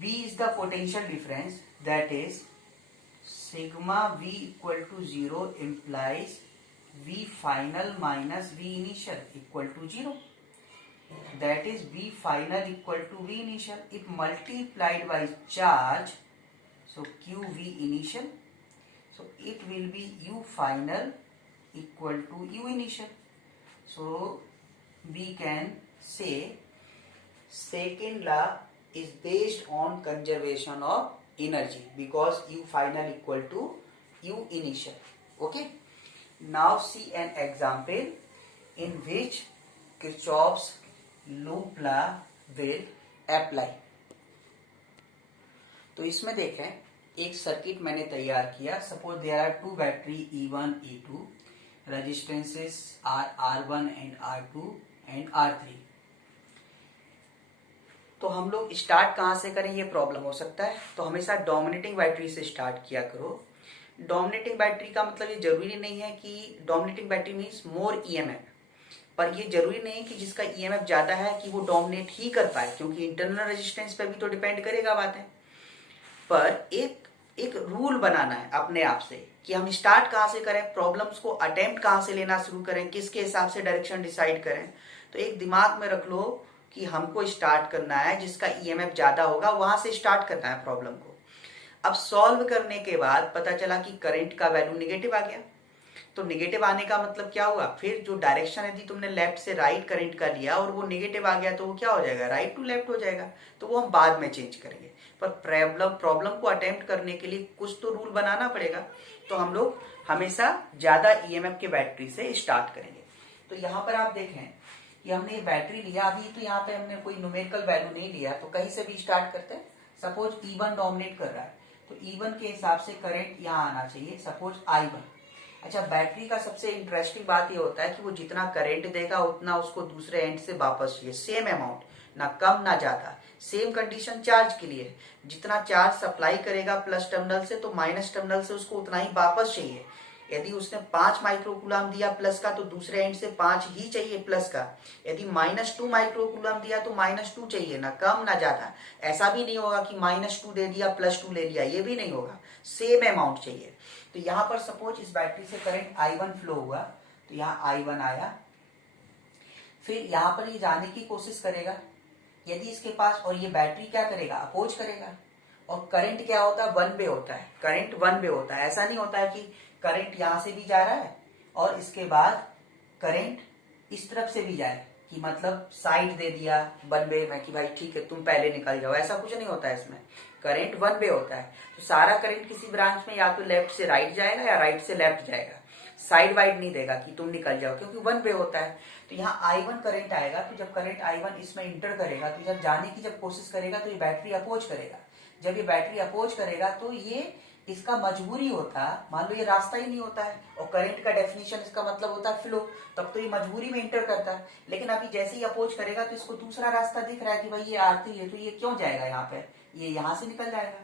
V is the potential difference, that is sigma V equal to 0 implies V final minus V initial equal to 0. That is V final equal to V initial. If multiplied by charge, so QV initial, so it will be U final equal to U initial. So we can say second law is based on conservation of energy because U final equal to U initial. Okay. Now see an example in which Kirchhoff's loop law will apply. तो इसमें देखें एक circuit मैंने तैयार किया. Suppose there are two battery E1 E2, resistances are R1 and R2 and R3. तो हम लोग स्टार्ट कहां से करें ये प्रॉब्लम हो सकता है, तो हमेशा डोमिनेटिंग बैटरी से स्टार्ट किया करो. डोमिनेटिंग बैटरी का मतलब ये जरूरी नहीं है कि dominating battery means more EMF, पर ये जरूरी नहीं कि जिसका ईएमएफ ज्यादा है कि वो डोमिनेट ही कर पाए, क्योंकि इंटरनल रेजिस्टेंस पे भी तो डिपेंड करेगा बातें. पर एक एक रूल बनाना है अपने आप से कि हम स्टार्ट कहाँ से करें, प्रॉब्लम्स को अटेम्प्ट कहाँ से लेना शुरू करें, किसके हिसाब से डायरेक्शन डिसाइड करें। तो एक दिमाग में रख लो कि हमको स्टार्ट करना है जिसका ईएमएफ ज्यादा होगा वहां से स्टार्ट करना है प्रॉब्लम को। अब सॉल्व करने के बाद पता चला कि करंट का वैल्यू निगेटिव आ गया। तो निगेटिव आने का मतलब क्या हुआ, फिर जो डायरेक्शन यदि तुमने लेफ्ट से राइट करंट का लिया और वो निगेटिव आ गया तो वो क्या हो जाएगा, राइट टू लेफ्ट हो जाएगा। तो वो हम बाद में चेंज करेंगे, पर प्रॉब्लम को अटेम्प्ट करने के लिए कुछ तो रूल बनाना पड़ेगा। तो हम लोग हमेशा ज्यादा ईएमएफ के बैटरी से स्टार्ट करेंगे। तो यहाँ पर आप देखें कि हमने ये बैटरी लिया, अभी तो यहाँ पे हमने कोई न्यूमेरिकल वैल्यू नहीं लिया, तो कहीं से भी स्टार्ट करते हैं। सपोज E1 डोमिनेट कर रहा है, तो E1 के हिसाब से करंट यहाँ आना चाहिए, सपोज I1। अच्छा, बैटरी का सबसे इंटरेस्टिंग बात ये होता है कि वो जितना करंट देगा उतना उसको दूसरे एंड से वापस चाहिए, सेम अमाउंट, ना कम ना ज्यादा। सेम कंडीशन चार्ज के लिए, जितना चार्ज सप्लाई करेगा प्लस टर्मिनल से तो माइनस टर्मिनल से उसको उतना ही वापस चाहिए। यदि उसने 5 माइक्रोकूलम दिया प्लस का तो दूसरे एंड से 5 ही चाहिए प्लस का। यदि -2 माइक्रोकूलम दिया तो -2 चाहिए, ना कम ना ज्यादा। ऐसा भी नहीं होगा कि -2 दे दिया +2 ले लिया, ये भी नहीं होगा, सेम अमाउंट चाहिए। तो यहाँ पर सपोज इस बैटरी से करंट I1 फ्लो हुआ, तो यहाँ I1 आया, फिर यहाँ पर ये जाने की कोशिश करेगा यदि इसके पास, और ये बैटरी क्या करेगा, अपोज करेगा। और करंट क्या होता है, वन वे होता है, करंट वन वे होता है। ऐसा नहीं होता है कि करंट यहां से भी जा रहा है और इसके बाद करंट इस तरफ से भी जाए, कि मतलब साइड दे दिया वन वे में कि भाई ठीक है तुम पहले निकल जाओ, ऐसा कुछ नहीं होता है इसमें। करंट वन वे होता है, तो सारा करंट किसी ब्रांच में या तो लेफ्ट से राइट जाएगा या राइट से लेफ्ट जाएगा, साइड वाइड नहीं देगा कि तुम निकल जाओ, क्योंकि वन वे होता है। तो यहाँ I1 करंट आएगा, तो जब करंट I1 इसमें इंटर करेगा तो जब जाने की जब कोशिश करेगा तो ये बैटरी अपोज करेगा। जब ये बैटरी अपोज करेगा तो ये इसका मजबूरी होता, मान लो ये रास्ता ही नहीं होता है, और करंट का डेफिनेशन इसका मतलब होता है फ्लो, तब तो ये मजबूरी में इंटर करता है। लेकिन अभी जैसे ही अपोज करेगा तो इसको दूसरा रास्ता दिख रहा है कि भाई ये आरती है, तो ये क्यों जाएगा यहाँ पे, ये यहाँ से निकल जाएगा।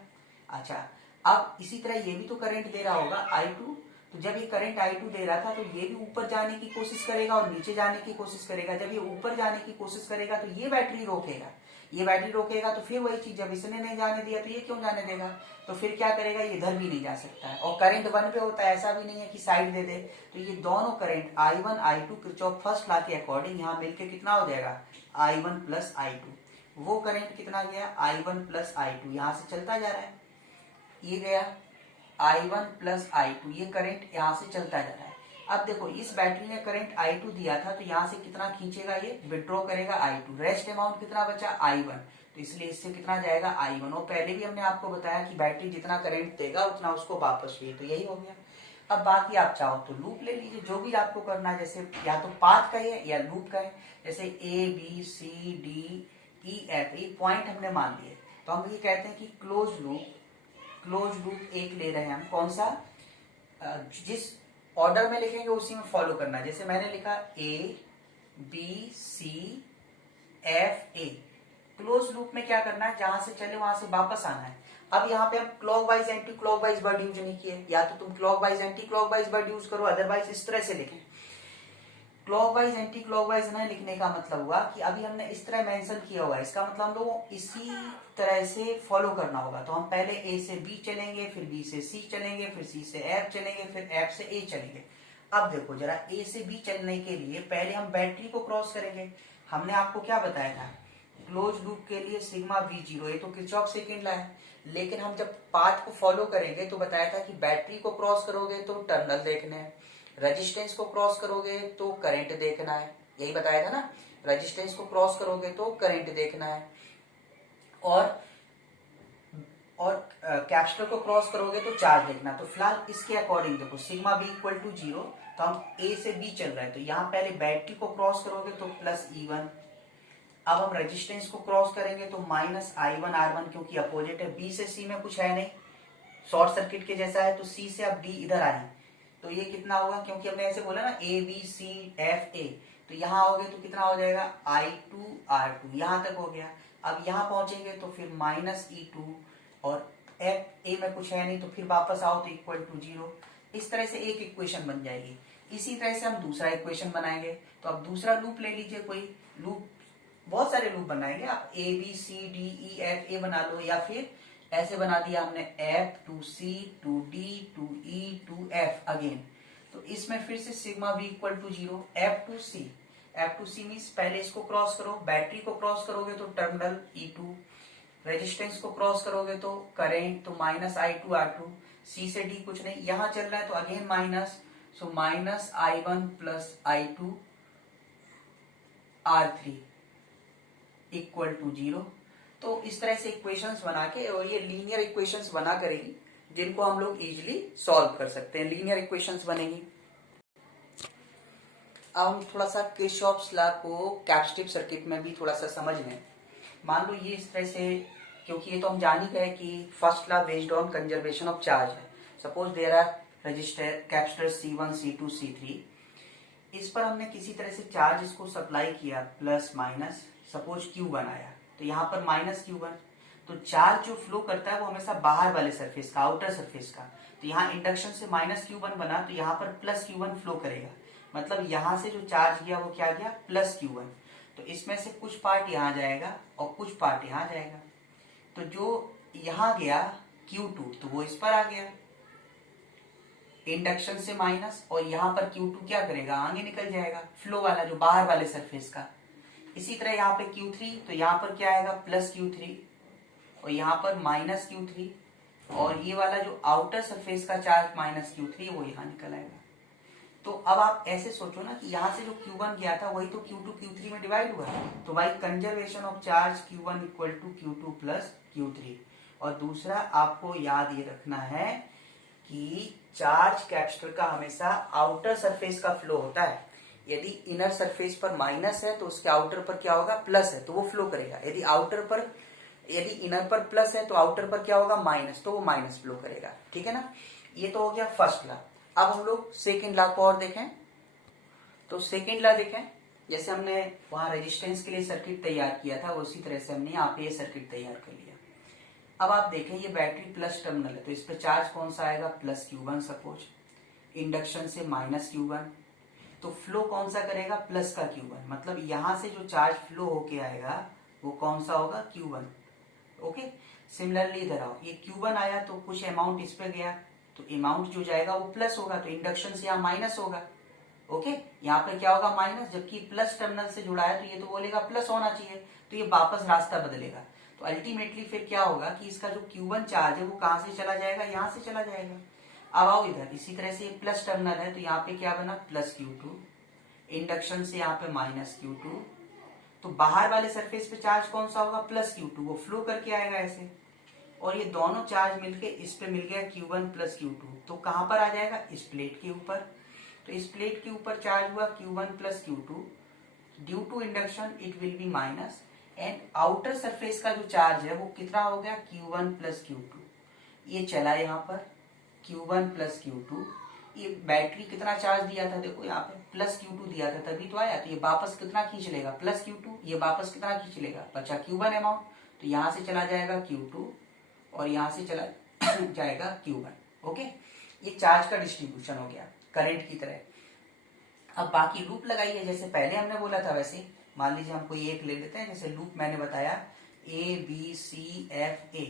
अच्छा, अब इसी तरह ये भी तो करंट दे रहा होगा I2, तो जब ये करंट I2 दे रहा था तो ये भी ऊपर जाने की कोशिश करेगा और नीचे जाने की कोशिश करेगा। जब ये ऊपर जाने की कोशिश करेगा तो ये बैटरी रोकेगा, ये बैटरी रोकेगा तो फिर वही चीज, जब इसने नहीं जाने दिया तो ये क्यों जाने देगा, तो फिर क्या करेगा, ये इधर भी नहीं जा सकता है। और करंट वन पे होता है, ऐसा भी नहीं है कि साइड दे दे। तो ये दोनों current I1 I2 Kirchhoff first law के अकॉर्डिंग यहाँ मिलके कितना हो जाएगा, I1 प्लस I2। वो करंट कितना गया, I1 प्लस I2, यहाँ से चलता जा रहा है, ये गया I1 प्लस I2, ये करंट यहाँ से चलता जा रहा है। अब देखो इस बैटरी ने करंट I2 दिया था, तो यहाँ से कितना खींचेगा, ये विड्रॉ करेगा I2, रेस्ट अमाउंट कितना बचा I1, तो इसलिए इससे कितना जाएगा I1। और पहले भी हमने आपको बताया कि बैटरी जितना करंट देगा उतना उसको वापस चाहिए, तो यही हो गया। अब बाकी आप चाहो तो लूप ले लीजिए, जो भी आपको करना है, जैसे या तो पाथ का है या लूप का है। जैसे ABCDEF ये पॉइंट हमने मान लिए, तो हम ये कहते हैं कि क्लोज लूप एक ले रहे हैं हम, कौन सा, जिस ऑर्डर में लिखेंगे उसी में फॉलो करना है। जैसे मैंने लिखा ABCFA, क्लोज लूप में क्या करना है, जहां से चले वहां से वापस आना है। अब यहाँ पे हम clockwise anti clockwise word use नहीं किए, या तो तुम clockwise anti clockwise word use करो, अदरवाइज इस तरह से लिखें। क्लॉकवाइज एंटी क्लॉकवाइज न लिखने का मतलब हुआ कि अभी हमने इस तरह मेंशन किया हुआ है, इसका मतलब हम लोग इसी तरह से फॉलो करना होगा। तो हम पहले A से B चलेंगे, फिर B से C चलेंगे, फिर C से F चलेंगे, फिर F से A चलेंगे। अब देखो जरा, A से B चलने के लिए पहले हम बैटरी को क्रॉस करेंगे। हमने आपको क्या बताया था, क्लोज लूप के लिए सिग्मा V0, ये तो किरचॉफ सेकंड लॉ है। लेकिन हम जब पाथ को फॉलो करेंगे तो बताया था कि बैटरी को क्रॉस करोगे तो टर्मिनल देखना है, रेजिस्टेंस को क्रॉस करोगे तो करंट देखना है, यही बताया था ना, रेजिस्टेंस को क्रॉस करोगे तो करंट देखना है, और कैपेसिटर को क्रॉस करोगे तो चार्ज देखना। तो फिलहाल इसके अकॉर्डिंग देखो, सिग्मा B इक्वल टू 0, तो हम A से B चल रहा है, तो यहाँ पहले बैटरी को क्रॉस करोगे तो प्लस E1। अब हम रेजिस्टेंस को क्रॉस करेंगे तो माइनस I1 R1, क्योंकि अपोजिट है। B से C में कुछ है नहीं, शॉर्ट सर्किट के जैसा है, तो C से अब D इधर आए, तो ये कितना होगा, क्योंकि हमने ऐसे बोला ना ABCFA, तो यहाँ हो गए तो कितना हो जाएगा I2 R2, यहाँ तक हो गया। अब यहाँ पहुंचेंगे तो फिर माइनस E2, और A में कुछ है नहीं, तो फिर वापस आओ तो इक्वल टू 0। इस तरह से एक इक्वेशन बन जाएगी। इसी तरह से हम दूसरा इक्वेशन बनाएंगे। तो अब दूसरा लूप ले लीजिए, कोई लूप, बहुत सारे लूप बनाएंगे आप, ABCDEFA बना लो, या फिर ऐसे बना दिया हमने F to C to D to E to F again. तो इसमें फिर से sigma V equal to 0, F to C means पहले इसको क्रॉस करो, बैटरी को क्रॉस करोगे तो टर्मिनल E2, रेजिस्टेंस को क्रॉस करोगे तो करेंट, तो माइनस I2 R2, C से D कुछ नहीं, यहां चल रहा है तो again minus, so minus I1 plus I2 R3 equal to 0। तो इस तरह से इक्वेशंस बना के, और ये लीनियर इक्वेशंस बना करेगी जिनको हम लोग इजिली सॉल्व कर सकते हैं, लीनियर इक्वेशंस बनेगी। अब हम थोड़ा सा किरचॉफ्स लॉ को कैपेसिटिव सर्किट में भी थोड़ा सा समझ लें। मान लो ये इस तरह से, क्योंकि ये तो हम जान ही गए कि first law based on conservation of charge है। Suppose there are resistor capacitor C1 C2 C3, इस पर हमने किसी तरह से चार्ज इसको सप्लाई किया प्लस माइनस, सपोज Q1 आया तो यहाँ पर माइनस Q1, तो चार्ज जो फ्लो करता है वो हमेशा बाहर वाले सरफेस का, आउटर सरफेस का। तो यहाँ इंडक्शन से माइनस Q1 बना तो यहाँ पर प्लस Q1 फ्लो करेगा, मतलब यहाँ से जो चार्ज गया वो क्या गया, प्लस Q1। तो इसमें से कुछ पार्ट यहाँ जाएगा और कुछ पार्ट यहाँ जाएगा। तो जो यहाँ गया Q2 तो वो इस पर आ गया इंडक्शन से माइनस, और यहाँ पर Q2 क्या करेगा, आगे निकल जाएगा, फ्लो वाला जो बाहर वाले सरफेस का। इसी तरह यहाँ पे Q3 तो यहाँ पर क्या आएगा, प्लस Q3, और यहाँ पर माइनस Q3, और ये वाला जो आउटर सरफेस का चार्ज माइनस Q3 वो यहाँ निकल आएगा। तो अब आप ऐसे सोचो ना कि यहाँ से जो Q1 गया था वही तो Q2 Q3 में डिवाइड हुआ, तो भाई conservation of charge Q1 equal to Q2 plus Q3। और दूसरा आपको याद ये रखना है कि चार्ज कैपेसिटर का हमेशा आउटर सरफेस का फ्लो होता है। यदि इनर सरफेस पर माइनस है तो उसके आउटर पर क्या होगा, प्लस है, तो वो फ्लो करेगा। यदि इनर पर प्लस है तो आउटर पर क्या होगा, माइनस, तो वो माइनस फ्लो करेगा। ठीक है ना, ये तो हो गया फर्स्ट लॉ। अब हम लोग सेकेंड लॉ को और देखें। तो सेकेंड लॉ देखें, जैसे हमने वहां रेजिस्टेंस के लिए सर्किट तैयार किया था उसी तरह से हमने यहाँ पे ये सर्किट तैयार कर लिया। अब आप देखें ये बैटरी प्लस टर्मिनल है तो इस पर चार्ज कौन सा आएगा, प्लस Q1 सपोज, इंडक्शन से माइनस Q1, तो फ्लो कौन सा करेगा, प्लस का Q1, मतलब यहां से जो चार्ज फ्लो होके आएगा वो कौन सा होगा, Q1। ओके, सिमिलरली इधर आओ, ये Q1 आया तो कुछ अमाउंट इस पे गया, तो अमाउंट जो जाएगा वो प्लस होगा, तो इंडक्शन से यहाँ माइनस होगा। ओके, यहाँ पे क्या होगा, माइनस, जबकि प्लस टर्मिनल से जुड़ा है तो ये तो बोलेगा प्लस होना चाहिए, तो ये वापस रास्ता बदलेगा। तो अल्टीमेटली फिर क्या होगा कि इसका जो Q1 चार्ज है वो कहां से चला जाएगा, यहाँ से चला जाएगा। अब आओ इधर, इसी तरह से प्लस टर्मिनल है तो यहाँ पे क्या बना, प्लस Q2, इंडक्शन से यहाँ पे माइनस Q2, तो बाहर वाले सरफेस पे चार्ज कौन सा होगा, प्लस Q2, वो फ्लो करके आएगा ऐसे, और ये दोनों चार्ज मिलके इस पे मिल गया Q1 प्लस Q2, तो कहां पर आ जाएगा, इस प्लेट के ऊपर। तो इस प्लेट के ऊपर चार्ज हुआ Q1 plus Q2, due to induction it will be minus, and outer surface का जो चार्ज है वो कितना हो गया, Q1 प्लस Q2। ये चला यहाँ पर Q1 प्लस Q2, ये बैटरी कितना चार्ज दिया था, देखो यहाँ पे प्लस Q2 दिया था तभी तो आया, तो ये वापस कितना खींच लेगा, प्लस Q2, ये वापस कितना खींच लेगा, बचा Q1 अमाउंट, तो यहाँ से चला जाएगा Q2 और यहाँ से चला जाएगा Q1। ओके, ये चार्ज का डिस्ट्रीब्यूशन हो गया करंट की तरह। अब बाकी लूप लगाइए, जैसे पहले हमने बोला था वैसे। मान लीजिए हम कोई एक ले लेते हैं, जैसे लूप मैंने बताया ABCFA,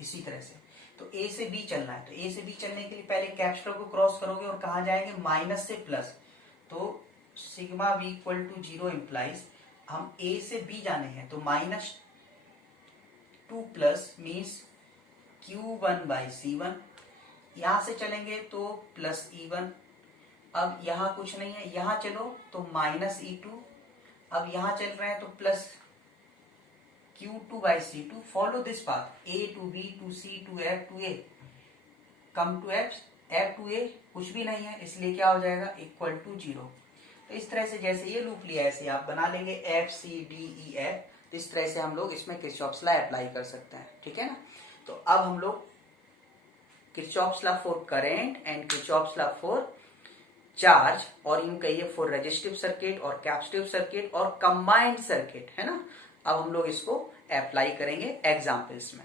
इसी तरह से। तो A से B चलना है, तो A से B चलने के लिए पहले कैपेसिटर को क्रॉस करोगे और कहाँ जाएंगे, माइनस से प्लस, तो sigma V equal to 0 implies हम A से B जाने हैं तो minus 2 plus means Q1 by C1, यहां से चलेंगे तो प्लस E1, अब यहाँ कुछ नहीं है, यहाँ चलो तो माइनस E2, अब यहाँ चल रहे हैं तो plus Q2 by C2, follow this path A to B to C to F to A, come to F to A, कुछ भी नहीं है इसलिए क्या हो जाएगा, इक्वल टू 0। तो इस तरह से जैसे ये लूप लिया ऐसे आप बना लेंगे F C D E F, इस तरह से हम लोग इसमें किरचॉफ्स लॉ अप्लाई कर सकते हैं। ठीक है ना, तो अब हम लोग Kirchhoff's law for current and Kirchhoff's law for charge, और यूं कहिए फॉर रेजिस्टिव सर्किट और कैपेसिटिव सर्किट और कंबाइंड सर्किट, है ना, अब हम लोग इसको अप्लाई करेंगे एग्जाम्पल्स में।